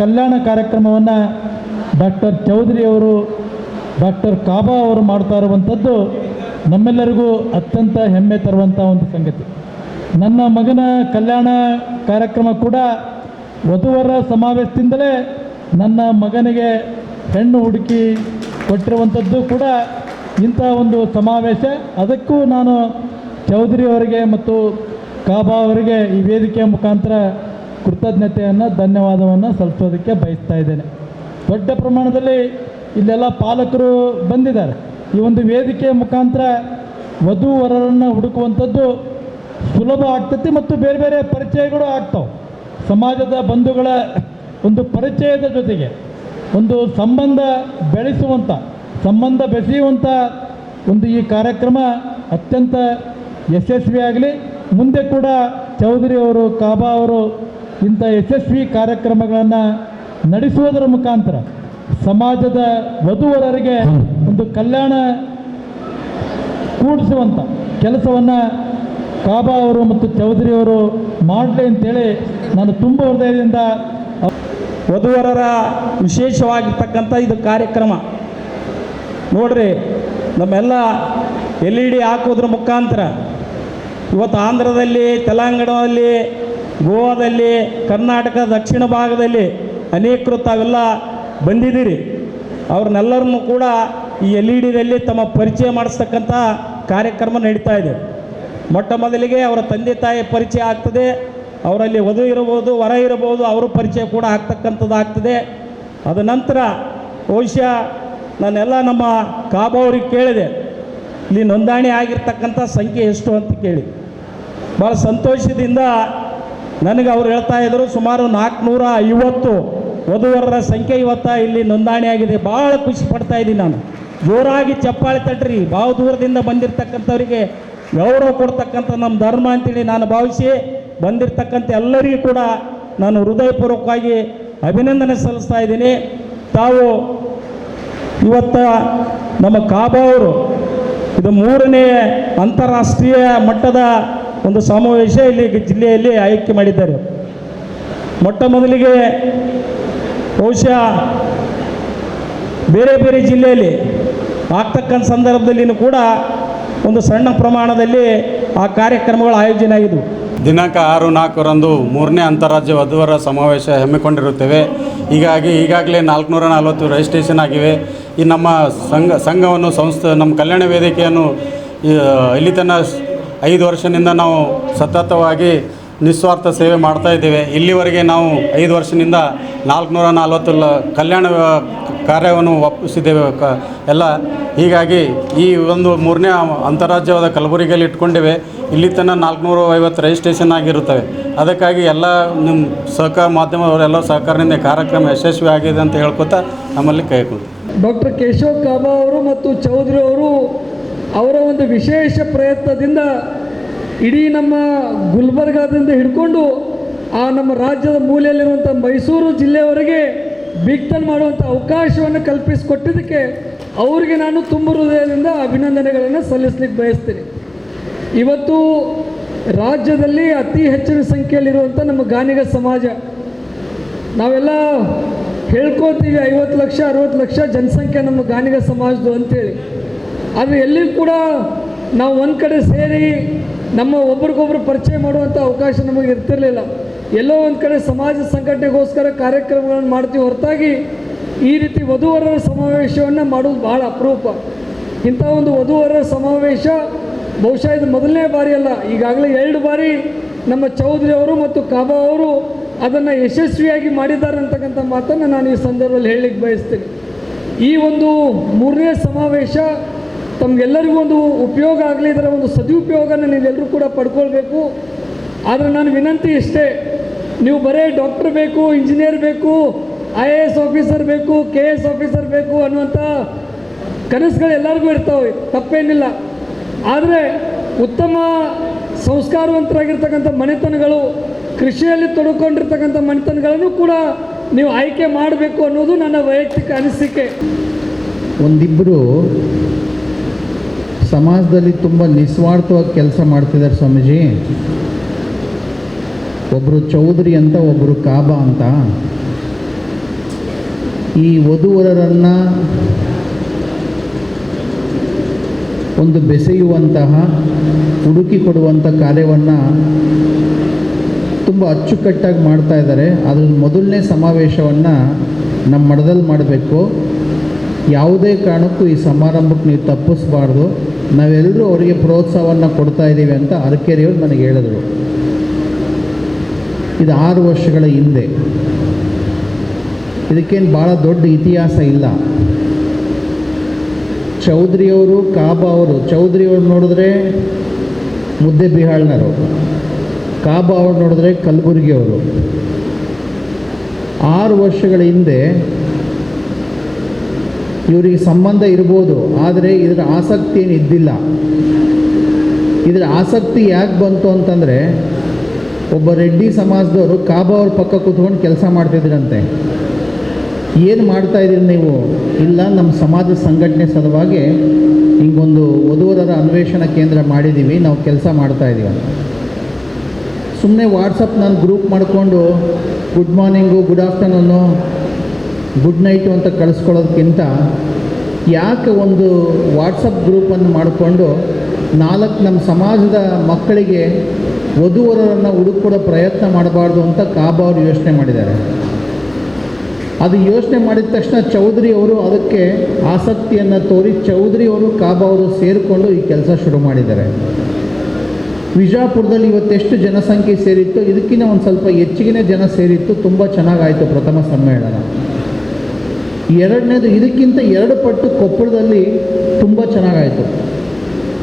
ಕಲ್ಯಾಣ ಕಾರ್ಯಕ್ರಮವನ್ನು ಡಾಕ್ಟರ್ ಚೌಧರಿ ಅವರು, ಡಾಕ್ಟರ್ ಕಾಬಾ ಅವರು ಮಾಡ್ತಾ ಇರುವಂಥದ್ದು ನಮ್ಮೆಲ್ಲರಿಗೂ ಅತ್ಯಂತ ಹೆಮ್ಮೆ ತರುವಂಥ ಒಂದು ಸಂಗತಿ. ನನ್ನ ಮಗನ ಕಲ್ಯಾಣ ಕಾರ್ಯಕ್ರಮ ಕೂಡ ವಧುವರ ಸಮಾವೇಶದಿಂದಲೇ ನನ್ನ ಮಗನಿಗೆ ಹೆಣ್ಣು ಹುಡುಕಿ ಕೊಟ್ಟಿರುವಂಥದ್ದು ಕೂಡ ಇಂಥ ಒಂದು ಸಮಾವೇಶ. ಅದಕ್ಕೂ ನಾನು ಚೌಧರಿ ಅವರಿಗೆ ಮತ್ತು ಕಾಬಾ ಅವರಿಗೆ ಈ ವೇದಿಕೆಯ ಮುಖಾಂತರ ಕೃತಜ್ಞತೆಯನ್ನು ಧನ್ಯವಾದವನ್ನು ಸಲ್ಲಿಸೋದಕ್ಕೆ ಬಯಸ್ತಾ ಇದ್ದೇನೆ. ದೊಡ್ಡ ಪ್ರಮಾಣದಲ್ಲಿ ಇಲ್ಲೆಲ್ಲ ಪಾಲಕರು ಬಂದಿದ್ದಾರೆ. ಈ ಒಂದು ವೇದಿಕೆಯ ಮುಖಾಂತರ ವಧುವರರನ್ನು ಹುಡುಕುವಂಥದ್ದು ಸುಲಭ ಆಗ್ತೈತಿ ಮತ್ತು ಬೇರೆ ಬೇರೆ ಪರಿಚಯಗಳು ಆಗ್ತಾವೆ. ಸಮಾಜದ ಬಂಧುಗಳ ಒಂದು ಪರಿಚಯದ ಜೊತೆಗೆ ಒಂದು ಸಂಬಂಧ ಬೆಸೆಯುವಂಥ ಒಂದು ಈ ಕಾರ್ಯಕ್ರಮ ಅತ್ಯಂತ ಯಶಸ್ವಿಯಾಗಲಿ. ಮುಂದೆ ಕೂಡ ಚೌಧರಿ ಅವರು, ಕಾಬಾ ಅವರು ಇಂಥ ಯಶಸ್ವಿ ಕಾರ್ಯಕ್ರಮಗಳನ್ನು ನಡೆಸುವುದರ ಮುಖಾಂತರ ಸಮಾಜದ ವಧುವರರಿಗೆ ಒಂದು ಕಲ್ಯಾಣ ಕೂಡಿಸುವಂಥ ಕೆಲಸವನ್ನು ಕಾಬಾ ಅವರು ಮತ್ತು ಚೌಧರಿ ಅವರು ಮಾಡಲಿ ಅಂತೇಳಿ ನಾನು ತುಂಬ ಹೃದಯದಿಂದ. ವಧುವರರ ವಿಶೇಷವಾಗಿರ್ತಕ್ಕಂಥ ಇದು ಕಾರ್ಯಕ್ರಮ ನೋಡ್ರಿ, ನಮ್ಮೆಲ್ಲ LED ಹಾಕೋದ್ರ ಮುಖಾಂತರ ಇವತ್ತು ಆಂಧ್ರದಲ್ಲಿ, ತೆಲಂಗಾಣದಲ್ಲಿ, ಗೋವಾದಲ್ಲಿ, ಕರ್ನಾಟಕ ದಕ್ಷಿಣ ಭಾಗದಲ್ಲಿ ಅನೇಕರು ತಾವೆಲ್ಲ ಬಂದಿದ್ದೀರಿ. ಅವ್ರನ್ನೆಲ್ಲರನ್ನು ಕೂಡ ಈ LEDದಲ್ಲಿ ತಮ್ಮ ಪರಿಚಯ ಮಾಡಿಸ್ತಕ್ಕಂಥ ಕಾರ್ಯಕ್ರಮ ನಡೀತಾ ಇದೆ. ಮೊಟ್ಟ ಮೊದಲಿಗೆ ಅವರ ತಂದೆ ತಾಯಿ ಪರಿಚಯ ಆಗ್ತದೆ. ಅವರಲ್ಲಿ ವಧು ಇರಬಹುದು, ವರ ಇರಬಹುದು, ಅವರ ಪರಿಚಯ ಕೂಡ ಆಗ್ತಕ್ಕಂಥದ್ದು ಆಗ್ತದೆ. ಅದ ನಂತರ ಬಹುಶಃ ನಾನೆಲ್ಲ ನಮ್ಮ ಕಾಬಾ ಅವ್ರಿಗೆ ಕೇಳಿದೆ, ಇಲ್ಲಿ ನೋಂದಣಿ ಆಗಿರ್ತಕ್ಕಂಥ ಸಂಖ್ಯೆ ಎಷ್ಟು ಅಂತ ಕೇಳಿ. ಭಾಳ ಸಂತೋಷದಿಂದ ನನಗೆ ಅವ್ರು ಹೇಳ್ತಾ ಇದ್ದರು, ಸುಮಾರು 450 ವಧುವರರ ಸಂಖ್ಯೆ ಇವತ್ತು ಇಲ್ಲಿ ನೋಂದಣಿ ಆಗಿದೆ. ಭಾಳ ಖುಷಿ ಪಡ್ತಾ ಇದ್ದೀನಿ ನಾನು. ಜೋರಾಗಿ ಚಪ್ಪಾಳೆ ತಟ್ರಿ. ಭಾಳ ದೂರದಿಂದ ಬಂದಿರತಕ್ಕಂಥವರಿಗೆ ಗೌರವ ಕೊಡ್ತಕ್ಕಂಥ ನಮ್ಮ ಧರ್ಮ ಅಂತೇಳಿ ನಾನು ಭಾವಿಸಿ ಬಂದಿರತಕ್ಕಂಥ ಎಲ್ಲರಿಗೂ ಕೂಡ ನಾನು ಹೃದಯಪೂರ್ವಕವಾಗಿ ಅಭಿನಂದನೆ ಸಲ್ಲಿಸ್ತಾ ಇದ್ದೀನಿ. ತಾವು ಇವತ್ತು ನಮ್ಮ ಕಾಬಾ ಅವರು ಇದು 3ನೇ ಅಂತಾರಾಷ್ಟ್ರೀಯ ಮಟ್ಟದ ಒಂದು ಸಮಾವೇಶ ಇಲ್ಲಿ ಜಿಲ್ಲೆಯಲ್ಲಿ ಆಯ್ಕೆ ಮಾಡಿದ್ದಾರೆ. ಮೊಟ್ಟ ಮೊದಲಿಗೆ ಬಹುಶಃ ಬೇರೆ ಬೇರೆ ಜಿಲ್ಲೆಯಲ್ಲಿ ಆಗ್ತಕ್ಕಂಥ ಸಂದರ್ಭದಲ್ಲಿಯೂ ಕೂಡ ಒಂದು ಸಣ್ಣ ಪ್ರಮಾಣದಲ್ಲಿ ಆ ಕಾರ್ಯಕ್ರಮಗಳು ಆಯೋಜನೆ ಆಗಿದ್ದವು. ದಿನಾಂಕ 6/4ರಂದು 3ನೇ ಅಂತಾರಾಜ್ಯ ವಧುವರ ಸಮಾವೇಶ ಹಮ್ಮಿಕೊಂಡಿರುತ್ತೇವೆ. ಈಗಾಗಲೇ 440 ರಿಜಿಸ್ಟ್ರೇಷನ್ ಆಗಿವೆ. ಈ ನಮ್ಮ ಸಂಘವನ್ನು ನಮ್ಮ ಕಲ್ಯಾಣ ವೇದಿಕೆಯನ್ನು ಇಲ್ಲಿ ತನಕ 5 ವರ್ಷದಿಂದ ನಾವು ಸತತವಾಗಿ ನಿಸ್ವಾರ್ಥ ಸೇವೆ ಮಾಡ್ತಾ ಇದ್ದೇವೆ. ಇಲ್ಲಿವರೆಗೆ ನಾವು 5 ವರ್ಷದಿಂದ 440 ಕಲ್ಯಾಣ ಕಾರ್ಯವನ್ನು ಒಪ್ಪಿಸಿದ್ದೇವೆ ಎಲ್ಲ. ಹೀಗಾಗಿ ಈ ಒಂದು 3ನೇ ಅಂತಾರಾಜ್ಯವಾದ ಕಲಬುರಗಿಯಲ್ಲಿ ಇಟ್ಕೊಂಡಿವೆ. ಇಲ್ಲಿ ತನಕ 450 ರಿಜಿಸ್ಟ್ರೇಷನ್ ಆಗಿರುತ್ತವೆ. ಅದಕ್ಕಾಗಿ ಎಲ್ಲ ನಿಮ್ಮ ಸಹಕಾರ ಮಾಧ್ಯಮದವರೆಲ್ಲ ಸಹಕಾರದಿಂದ ಕಾರ್ಯಕ್ರಮ ಯಶಸ್ವಿ ಆಗಿದೆ ಅಂತ ಹೇಳ್ಕೊತಾ ನಮ್ಮಲ್ಲಿ ಕೈಗೊಂಡು ಡಾಕ್ಟರ್ ಕೇಶವ್ ಕಾಬಾ ಅವರು ಮತ್ತು ಚೌಧರಿ ಅವರು ಅವರ ಒಂದು ವಿಶೇಷ ಪ್ರಯತ್ನದಿಂದ ಇಡೀ ನಮ್ಮ ಗುಲ್ಬರ್ಗಾದಿಂದ ಹಿಡ್ಕೊಂಡು ಆ ನಮ್ಮ ರಾಜ್ಯದ ಮೂಲೆಯಲ್ಲಿರುವಂಥ ಮೈಸೂರು ಜಿಲ್ಲೆಯವರೆಗೆ ಬಿಗ್ತನ್ ಮಾಡುವಂಥ ಅವಕಾಶವನ್ನು ಕಲ್ಪಿಸಿಕೊಟ್ಟಿದ್ದಕ್ಕೆ ಅವರಿಗೆ ನಾನು ತುಂಬ ಹೃದಯದಿಂದ ಅಭಿನಂದನೆಗಳನ್ನು ಸಲ್ಲಿಸಲಿಕ್ಕೆ ಬಯಸ್ತೀನಿ. ಇವತ್ತು ರಾಜ್ಯದಲ್ಲಿ ಅತಿ ಹೆಚ್ಚಿನ ಸಂಖ್ಯೆಯಲ್ಲಿರುವಂಥ ನಮ್ಮ ಗಾಣಿಗ ಸಮಾಜ, ನಾವೆಲ್ಲ ಹೇಳ್ಕೋತೀವಿ 50 ಲಕ್ಷ 60 ಲಕ್ಷ ಜನಸಂಖ್ಯೆ ನಮ್ಮ ಗಾಣಿಗ ಸಮಾಜದ್ದು ಅಂಥೇಳಿ. ಆದರೆ ಎಲ್ಲಿ ಕೂಡ ನಾವು ಒಂದು ಕಡೆ ಸೇರಿ ನಮ್ಮ ಒಬ್ರಿಗೊಬ್ರು ಪರಿಚಯ ಮಾಡುವಂಥ ಅವಕಾಶ ನಮಗೆ ಇರ್ತಿರಲಿಲ್ಲ. ಎಲ್ಲೋ ಒಂದು ಕಡೆ ಸಮಾಜ ಸಂಘಟನೆಗೋಸ್ಕರ ಕಾರ್ಯಕ್ರಮಗಳನ್ನು ಮಾಡ್ತೀವಿ ಹೊರತಾಗಿ ಈ ರೀತಿ ವಧುವರರ ಸಮಾವೇಶವನ್ನು ಮಾಡೋದು ಭಾಳ ಅಪರೂಪ. ಇಂಥ ಒಂದು ವಧುವರರ ಸಮಾವೇಶ ಬಹುಶಃ ಇದು ಮೊದಲನೇ ಬಾರಿ ಅಲ್ಲ, ಈಗಾಗಲೇ 2 ಬಾರಿ ನಮ್ಮ ಚೌಧರಿ ಅವರು ಮತ್ತು ಕಾಬಾ ಅವರು ಅದನ್ನು ಯಶಸ್ವಿಯಾಗಿ ಮಾಡಿದ್ದಾರೆ ಅಂತಕ್ಕಂಥ ಮಾತನ್ನು ನಾನು ಈ ಸಂದರ್ಭದಲ್ಲಿ ಹೇಳಲಿಕ್ಕೆ ಬಯಸ್ತೀನಿ. ಈ ಒಂದು 3ನೇ ಸಮಾವೇಶ ತಮಗೆಲ್ಲರಿಗೂ ಒಂದು ಉಪಯೋಗ ಆಗಲಿ, ಇದರ ಒಂದು ಸದುಪಯೋಗನ ನೀವೆಲ್ಲರೂ ಕೂಡ ಪಡ್ಕೊಳ್ಬೇಕು. ಆದರೆ ನಾನು ವಿನಂತಿ ಇಷ್ಟೇ, ನೀವು ಬರೀ ಡಾಕ್ಟರ್ ಬೇಕು, ಇಂಜಿನಿಯರ್ ಬೇಕು, IAS ಆಫೀಸರ್ ಬೇಕು, KS ಆಫೀಸರ್ ಬೇಕು ಅನ್ನುವಂಥ ಕನಸುಗಳು ಎಲ್ಲರಿಗೂ ಇರ್ತಾವೆ, ತಪ್ಪೇನಿಲ್ಲ. ಆದರೆ ಉತ್ತಮ ಸಂಸ್ಕಾರವಂತರಾಗಿರ್ತಕ್ಕಂಥ ಮನೆತನಗಳು, ಕೃಷಿಯಲ್ಲಿ ತೊಡಕೊಂಡಿರ್ತಕ್ಕಂಥ ಮನೆತನಗಳನ್ನು ಕೂಡ ನೀವು ಆಯ್ಕೆ ಮಾಡಬೇಕು ಅನ್ನೋದು ನನ್ನ ವೈಯಕ್ತಿಕ ಅನಿಸಿಕೆ. ಒಂದಿಬ್ಬರು ಸಮಾಜದಲ್ಲಿ ತುಂಬ ನಿಸ್ವಾರ್ಥವಾಗಿ ಕೆಲಸ ಮಾಡ್ತಿದ್ದಾರೆ ಸ್ವಾಮೀಜಿ. ಒಬ್ಬರು ಚೌಧರಿ ಅಂತ, ಒಬ್ಬರು ಕಾಬಾ ಅಂತ. ಈ ವಧುವರರನ್ನು ಒಂದು ಬೆಸೆಯುವಂತಹ, ಹುಡುಕಿ ಕೊಡುವಂಥ ಕಾರ್ಯವನ್ನು ತುಂಬ ಅಚ್ಚುಕಟ್ಟಾಗಿ ಮಾಡ್ತಾ ಇದ್ದಾರೆ. ಅದ್ರ ಮೊದಲನೇ ಸಮಾವೇಶವನ್ನು ನಮ್ಮ ಮಠದಲ್ಲಿ ಮಾಡಬೇಕು. ಯಾವುದೇ ಕಾರಣಕ್ಕೂ ಈ ಸಮಾರಂಭಕ್ಕೆ ನೀವು ತಪ್ಪಿಸಬಾರ್ದು. ನಾವೆಲ್ಲರೂ ಅವರಿಗೆ ಪ್ರೋತ್ಸಾಹವನ್ನು ಕೊಡ್ತಾ ಇದ್ದೀವಿ ಅಂತ ಅರಕೇರಿಯವರು ನನಗೆ ಹೇಳಿದರು. ಇದು 6 ವರ್ಷಗಳ ಹಿಂದೆ. ಇದಕ್ಕೇನು ಭಾಳ ದೊಡ್ಡ ಇತಿಹಾಸ ಇಲ್ಲ. ಚೌಧರಿಯವರು, ಕಾಬಾ ಅವರು, ಚೌಧರಿಯವ್ರು ನೋಡಿದ್ರೆ ಮುದ್ದೆಬಿಹಾಳ್ನರು, ಕಾಬಾ ಅವ್ರು ನೋಡಿದ್ರೆ ಕಲಬುರಗಿಯವರು. 6 ವರ್ಷಗಳ ಹಿಂದೆ ಇವರಿಗೆ ಸಂಬಂಧ ಇರ್ಬೋದು, ಆದರೆ ಇದರ ಆಸಕ್ತಿ ಏನು ಇದ್ದಿಲ್ಲ. ಇದರ ಆಸಕ್ತಿ ಯಾಕೆ ಬಂತು ಅಂತಂದರೆ, ಒಬ್ಬ ರೆಡ್ಡಿ ಸಮಾಜದವರು ಕಾಬಾ ಅವ್ರ ಪಕ್ಕ ಕೂತ್ಕೊಂಡು ಕೆಲಸ ಮಾಡ್ತಿದ್ರಂತೆ. ಏನು ಮಾಡ್ತಾಯಿದ್ದೀರಿ ನೀವು? ಇಲ್ಲ, ನಮ್ಮ ಸಮಾಜದ ಸಂಘಟನೆ ಸಲುವಾಗಿ ಹಿಂಗೊಂದು ವಧುವರರ ಅನ್ವೇಷಣಾ ಕೇಂದ್ರ ಮಾಡಿದ್ದೀವಿ, ನಾವು ಕೆಲಸ ಮಾಡ್ತಾಯಿದ್ದೀವಿ ಅಂತ. ಸುಮ್ಮನೆ ವಾಟ್ಸಪ್ನಲ್ಲಿ ಗ್ರೂಪ್ ಮಾಡಿಕೊಂಡು good morning, good afternoon, good night ಅಂತ ಕಳಿಸ್ಕೊಳ್ಳೋದಕ್ಕಿಂತ ಯಾಕೆ ಒಂದು ವಾಟ್ಸಪ್ ಗ್ರೂಪನ್ನು ಮಾಡಿಕೊಂಡು 4 ನಮ್ಮ ಸಮಾಜದ ಮಕ್ಕಳಿಗೆ ವಧುವರರನ್ನು ಹುಡುಕೊಡೋ ಪ್ರಯತ್ನ ಮಾಡಬಾರ್ದು ಅಂತ ಕಾಬಾ ಅವರು ಯೋಚನೆ ಮಾಡಿದ್ದಾರೆ. ಅದು ಯೋಚನೆ ಮಾಡಿದ ತಕ್ಷಣ ಚೌಧರಿ ಅವರು ಅದಕ್ಕೆ ಆಸಕ್ತಿಯನ್ನು ತೋರಿ ಚೌಧರಿ ಅವರು, ಕಾಬಾ ಅವರು ಸೇರಿಕೊಂಡು ಈ ಕೆಲಸ ಶುರು ಮಾಡಿದ್ದಾರೆ. ವಿಜಾಪುರದಲ್ಲಿ ಇವತ್ತೆಷ್ಟು ಜನಸಂಖ್ಯೆ ಸೇರಿತ್ತು, ಇದಕ್ಕಿಂತ ಒಂದು ಸ್ವಲ್ಪ ಹೆಚ್ಚಿಗೆ ಜನ ಸೇರಿತ್ತು. ತುಂಬ ಚೆನ್ನಾಗಾಯಿತು ಪ್ರಥಮ ಸಮ್ಮೇಳನ. ಎರಡನೇದು, ಇದಕ್ಕಿಂತ 2 ಪಟ್ಟು ಕೊಪ್ಪಳದಲ್ಲಿ ತುಂಬ ಚೆನ್ನಾಗಾಯಿತು.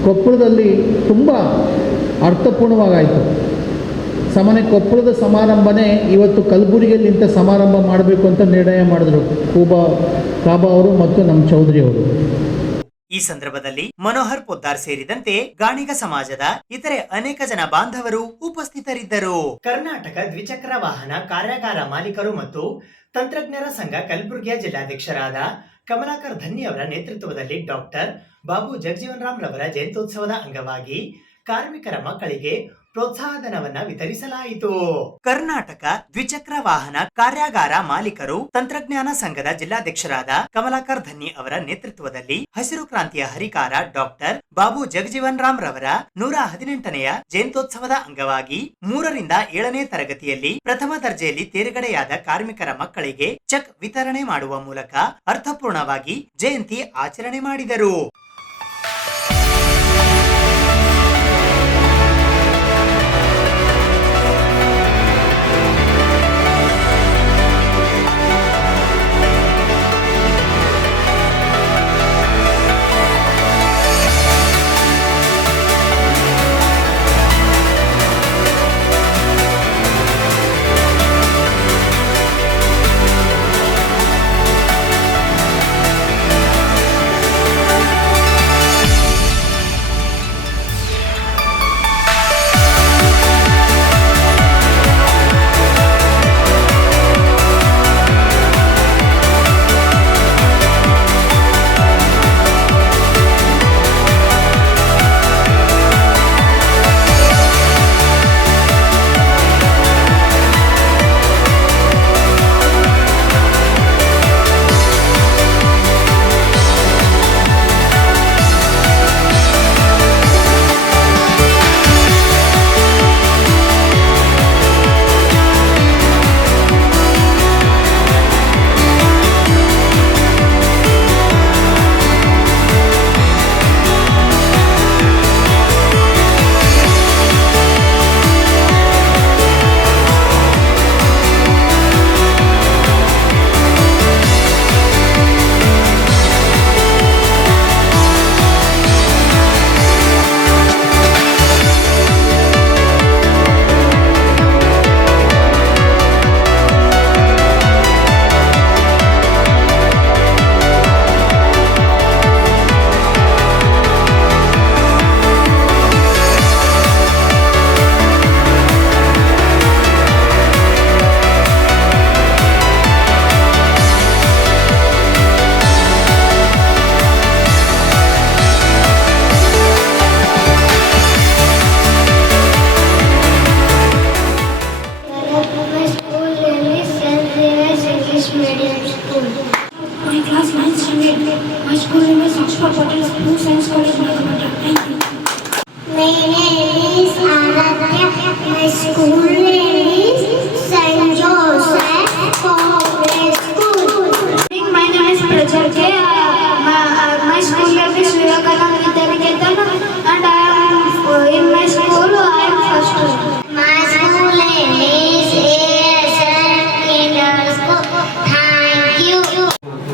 ಕೊಪ್ಪಳದಲ್ಲಿ ತುಂಬ ಅರ್ಥಪೂರ್ಣವಾಗಾಯಿತು. ಸಾಮಾನ್ಯ ಕೊಪ್ಪಳದ ಸಮಾರಂಭನೇ ಇವತ್ತು ಕಲಬುರಗಿಯಲ್ಲಿ ಇಂಥ ಸಮಾರಂಭ ಮಾಡಬೇಕು ಅಂತ ನಿರ್ಣಯ ಮಾಡಿದ್ರು ಕಾಬಾ ಅವರು ಮತ್ತು ನಮ್ಮ ಚೌಧರಿ ಅವರು. ಈ ಸಂದರ್ಭದಲ್ಲಿ ಮನೋಹರ್ ಪೊದ್ದಾರ್ ಸೇರಿದಂತೆ ಗಾಣಿಗ ಸಮಾಜದ ಇತರೆ ಅನೇಕ ಜನ ಬಾಂಧವರು ಉಪಸ್ಥಿತರಿದ್ದರು. ಕರ್ನಾಟಕ ದ್ವಿಚಕ್ರ ವಾಹನ ಕಾರ್ಯಾಗಾರ ಮಾಲೀಕರು ಮತ್ತು ತಂತ್ರಜ್ಞರ ಸಂಘ ಕಲಬುರಗಿಯ ಜಿಲ್ಲಾಧ್ಯಕ್ಷರಾದ ಕಮಲಾಕರ್ ಧನ್ನಿ ಅವರ ನೇತೃತ್ವದಲ್ಲಿ ಡಾಕ್ಟರ್ ಬಾಬು ಜಗಜೀವನ್ ರಾಮ್ ರವರ ಜಯಂತ್ಯೋತ್ಸವದ ಅಂಗವಾಗಿ ಕಾರ್ಮಿಕರ ಮಕ್ಕಳಿಗೆ ಪ್ರೋತ್ಸಾಹಧನವನ್ನ ವಿತರಿಸಲಾಯಿತು. ಕರ್ನಾಟಕ ದ್ವಿಚಕ್ರ ವಾಹನ ಕಾರ್ಯಾಗಾರ ಮಾಲೀಕರು ತಂತ್ರಜ್ಞಾನ ಸಂಘದ ಜಿಲ್ಲಾಧ್ಯಕ್ಷರಾದ ಕಮಲಾಕರ್ ಧನ್ನಿ ಅವರ ನೇತೃತ್ವದಲ್ಲಿ ಹಸಿರು ಕ್ರಾಂತಿಯ ಹರಿಕಾರ ಡಾಕ್ಟರ್ ಬಾಬು ಜಗಜೀವನ್ ರಾಮ್ ರವರ 118ನೆಯ ಜಯಂತ್ಯೋತ್ಸವದ ಅಂಗವಾಗಿ 3 ರಿಂದ 7ನೇ ತರಗತಿಯಲ್ಲಿ ಪ್ರಥಮ ದರ್ಜೆಯಲ್ಲಿ ತೇರ್ಗಡೆಯಾದ ಕಾರ್ಮಿಕರ ಮಕ್ಕಳಿಗೆ ಚೆಕ್ ವಿತರಣೆ ಮಾಡುವ ಮೂಲಕ ಅರ್ಥಪೂರ್ಣವಾಗಿ ಜಯಂತಿ ಆಚರಣೆ ಮಾಡಿದರು. My class 9th standard. My school name is Oxford Patel Blue Science College, Malakapata. school name is St. Joseph Public School. My name is Prajakya. My school name is Vivekananda Vidyaniketan, and I am in my school. I am first. My school name is ASN Indoor School. Thank you.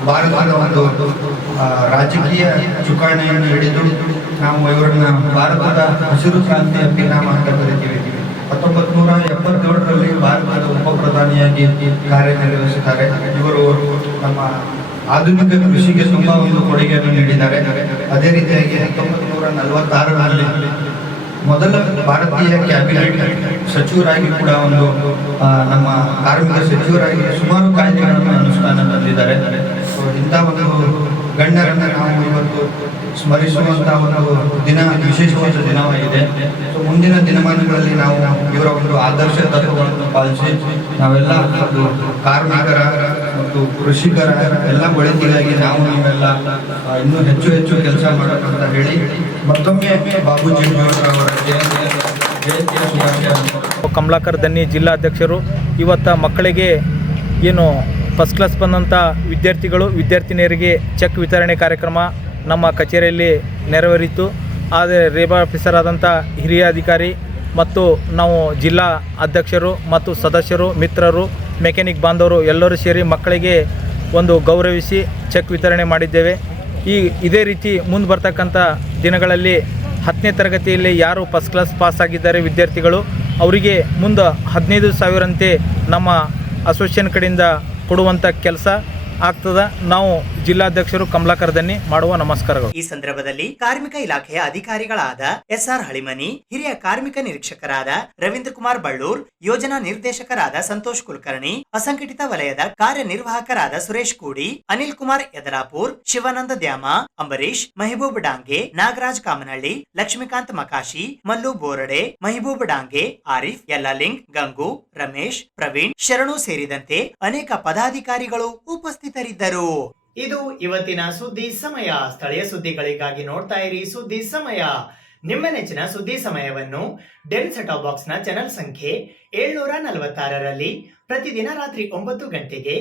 ಭಾರತದ ಒಂದು ರಾಜಕೀಯ ಚುಕ್ಕಾಣಿಯನ್ನು ಹಿಡಿದು ನಾವು ಇವರನ್ನ ಭಾರತದ ಹಸಿರು ಕ್ರಾಂತಿಯ ಪಿತಾಮ ಅಂತ ಕರಿತೀವಿ. 1977ರಲ್ಲಿ ಭಾರತದ ಉಪ ಪ್ರಧಾನಿಯಾಗಿ ಕಾರ್ಯನಿರ್ವಹಿಸಿದ್ದಾರೆ. ಇವರು ನಮ್ಮ ಆಧುನಿಕ ಕೃಷಿಗೆ ತುಂಬಾ ಒಂದು ಕೊಡುಗೆಯನ್ನು ನೀಡಿದ್ದಾರೆ. ಅದೇ ರೀತಿಯಾಗಿ 1946ರಲ್ಲಿ ಮೊದಲ ಭಾರತೀಯ ಕ್ಯಾಬಿನೆಟ್ ಸಚಿವರಾಗಿ ಕೂಡ ಒಂದು ನಮ್ಮ ಕಾರ್ಮಿಕ ಸಚಿವರಾಗಿ ಸುಮಾರು ಕಾಯ್ದೆಗಳನ್ನು ಅನುಷ್ಠಾನ ತಂದಿದ್ದಾರೆ. ಇಂಥ ಒಂದು ಗಣ್ಯರನ್ನು ನಾವು ಇವತ್ತು ಸ್ಮರಿಸುವಂಥ ಒಂದು ದಿನ, ವಿಶೇಷವಾದ ದಿನವಾಗಿದೆ. ಮುಂದಿನ ದಿನಮಾನಗಳಲ್ಲಿ ನಾವು ಇವರ ಒಂದು ಆದರ್ಶ ತತ್ವಗಳನ್ನು ಪಾಲಿಸಿ ನಾವೆಲ್ಲ ಒಂದು ಕಾರ್ಮಿಕರ ಮತ್ತು ಕೃಷಿಕರ ಎಲ್ಲ ಒಳಿತಿಗಾಗಿ ನಾವು ನೀವೆಲ್ಲ ಇನ್ನೂ ಹೆಚ್ಚು ಹೆಚ್ಚು ಕೆಲಸ ಮಾಡಬೇಕಂತ ಹೇಳಿ ಮತ್ತೊಮ್ಮೆ ಬಾಬೂಜಿ ಅವರ ಜಯಂತಿಯ ಶುಭಾಶಯ. ಕಮಲಾಕರ್ ದನ್ನಿ ಜಿಲ್ಲಾಧ್ಯಕ್ಷರು ಇವತ್ತು ಮಕ್ಕಳಿಗೆ ಏನು ಫಸ್ಟ್ ಕ್ಲಾಸ್ ಬಂದಂಥ ವಿದ್ಯಾರ್ಥಿನಿಯರಿಗೆ ಚೆಕ್ ವಿತರಣೆ ಕಾರ್ಯಕ್ರಮ ನಮ್ಮ ಕಚೇರಿಯಲ್ಲಿ ನೆರವೇರಿತು. ಆದರೆ ಲೇಬರ್ ಆಫೀಸರ್ ಆದಂಥ ಹಿರಿಯ ಅಧಿಕಾರಿ ಮತ್ತು ನಾವು ಜಿಲ್ಲಾ ಅಧ್ಯಕ್ಷರು ಮತ್ತು ಸದಸ್ಯರು, ಮಿತ್ರರು, ಮೆಕ್ಯಾನಿಕ್ ಬಾಂಧವರು ಎಲ್ಲರೂ ಸೇರಿ ಮಕ್ಕಳಿಗೆ ಒಂದು ಗೌರವಿಸಿ ಚೆಕ್ ವಿತರಣೆ ಮಾಡಿದ್ದೇವೆ. ಇದೇ ರೀತಿ ಮುಂದೆ ಬರ್ತಕ್ಕಂಥ ದಿನಗಳಲ್ಲಿ 10ನೇ ತರಗತಿಯಲ್ಲಿ ಯಾರು ಫಸ್ಟ್ ಕ್ಲಾಸ್ ಪಾಸ್ ಆಗಿದ್ದಾರೆ ವಿದ್ಯಾರ್ಥಿಗಳು, ಅವರಿಗೆ ಮುಂದೆ 15,000 ನಮ್ಮ ಅಸೋಸಿಯೇಷನ್ ಕಡೆಯಿಂದ ಕೊಡುವಂಥ ಕೆಲಸ ಆಗ್ತದ. ನಾವು ಜಿಲ್ಲಾಧ್ಯಕ್ಷರು ಕಮಲಾಕರ್ ದನ್ನಿ ಮಾಡುವ ನಮಸ್ಕಾರಗಳು. ಈ ಸಂದರ್ಭದಲ್ಲಿ ಕಾರ್ಮಿಕ ಇಲಾಖೆಯ ಅಧಿಕಾರಿಗಳಾದ SR ಹಳಿಮನಿ, ಹಿರಿಯ ಕಾರ್ಮಿಕ ನಿರೀಕ್ಷಕರಾದ ರವೀಂದ್ರ ಕುಮಾರ್ ಬಳ್ಳೂರ್, ಯೋಜನಾ ನಿರ್ದೇಶಕರಾದ ಸಂತೋಷ್ ಕುಲಕರ್ಣಿ, ಅಸಂಘಟಿತ ವಲಯದ ಕಾರ್ಯನಿರ್ವಾಹಕರಾದ ಸುರೇಶ್ ಕೂಡಿ, ಅನಿಲ್ ಕುಮಾರ್ ಯದರಾಪುರ್, ಶಿವಾನಂದ ದ್ಯಾಮ, ಅಂಬರೀಶ್, ಮೆಹಬೂಬ್ ಡಾಂಗೆ, ನಾಗರಾಜ್ ಕಾಮನಹಳ್ಳಿ, ಲಕ್ಷ್ಮೀಕಾಂತ್ ಮಕಾಶಿ, ಮಲ್ಲು ಬೋರಡೆ, ಮೆಹಬೂಬ್ ಡಾಂಗೆ, ಆರಿಫ್, ಯಲ್ಲಾಲಿಂಗ್, ಗಂಗು, ರಮೇಶ್, ಪ್ರವೀಣ್, ಶರಣು ಸೇರಿದಂತೆ ಅನೇಕ ಪದಾಧಿಕಾರಿಗಳು ಉಪಸ್ಥಿತರಿದ್ದರು. ಇದು ಇವತ್ತಿನ ಸುದ್ದಿ ಸಮಯ. ಸ್ಥಳೀಯ ಸುದ್ದಿಗಳಿಗಾಗಿ ನೋಡ್ತಾ ಇರಿ ಸುದ್ದಿ ಸಮಯ. ನಿಮ್ಮ ನೆಚ್ಚಿನ ಸುದ್ದಿ ಸಮಯವನ್ನು ಡೆಲ್ ಸೆಟಾಪ್ ಬಾಕ್ಸ್ ನ ಚಾನೆಲ್ ಸಂಖ್ಯೆ 746ರಲ್ಲಿ ಪ್ರತಿದಿನ ರಾತ್ರಿ 9 ಗಂಟೆಗೆ,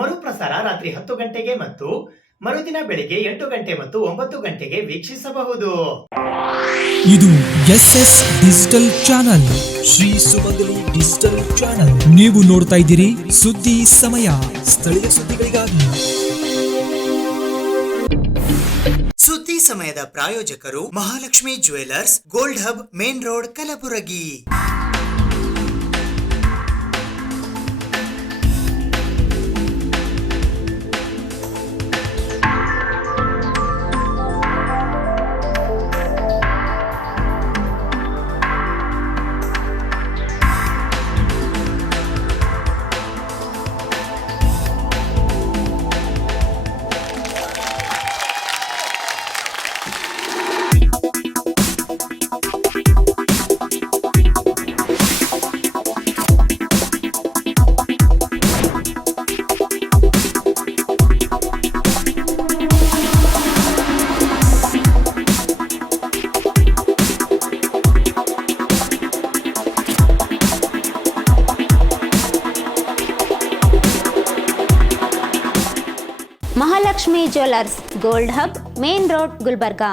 ಮರುಪ್ರಸಾರ ರಾತ್ರಿ 10 ಗಂಟೆಗೆ ಮತ್ತು ಮರುದಿನ ಬೆಳಿಗ್ಗೆ 8 ಗಂಟೆ ಮತ್ತು 9 ಗಂಟೆಗೆ ವೀಕ್ಷಿಸಬಹುದು. ಇದು SS ಡಿಜಿಟಲ್ ಚಾನಲ್, ಶ್ರೀ ಸುಮಂಗಲಿ ಡಿಜಿಟಲ್ ಚಾನಲ್. ನೀವು ನೋಡ್ತಾ ಇದ್ದೀರಿ ಸುದ್ದಿ ಸಮಯ, ಸ್ಥಳೀಯ ಸುದ್ದಿಗಳಿಗಾಗಿ. ಸುದ್ದಿ ಸಮಯದ ಪ್ರಾಯೋಜಕರು Mahalakshmi jewellers, gold hub, main road, Kalaburagi. Mahalakshmi jewellers, gold hub, main road, Gulbarga.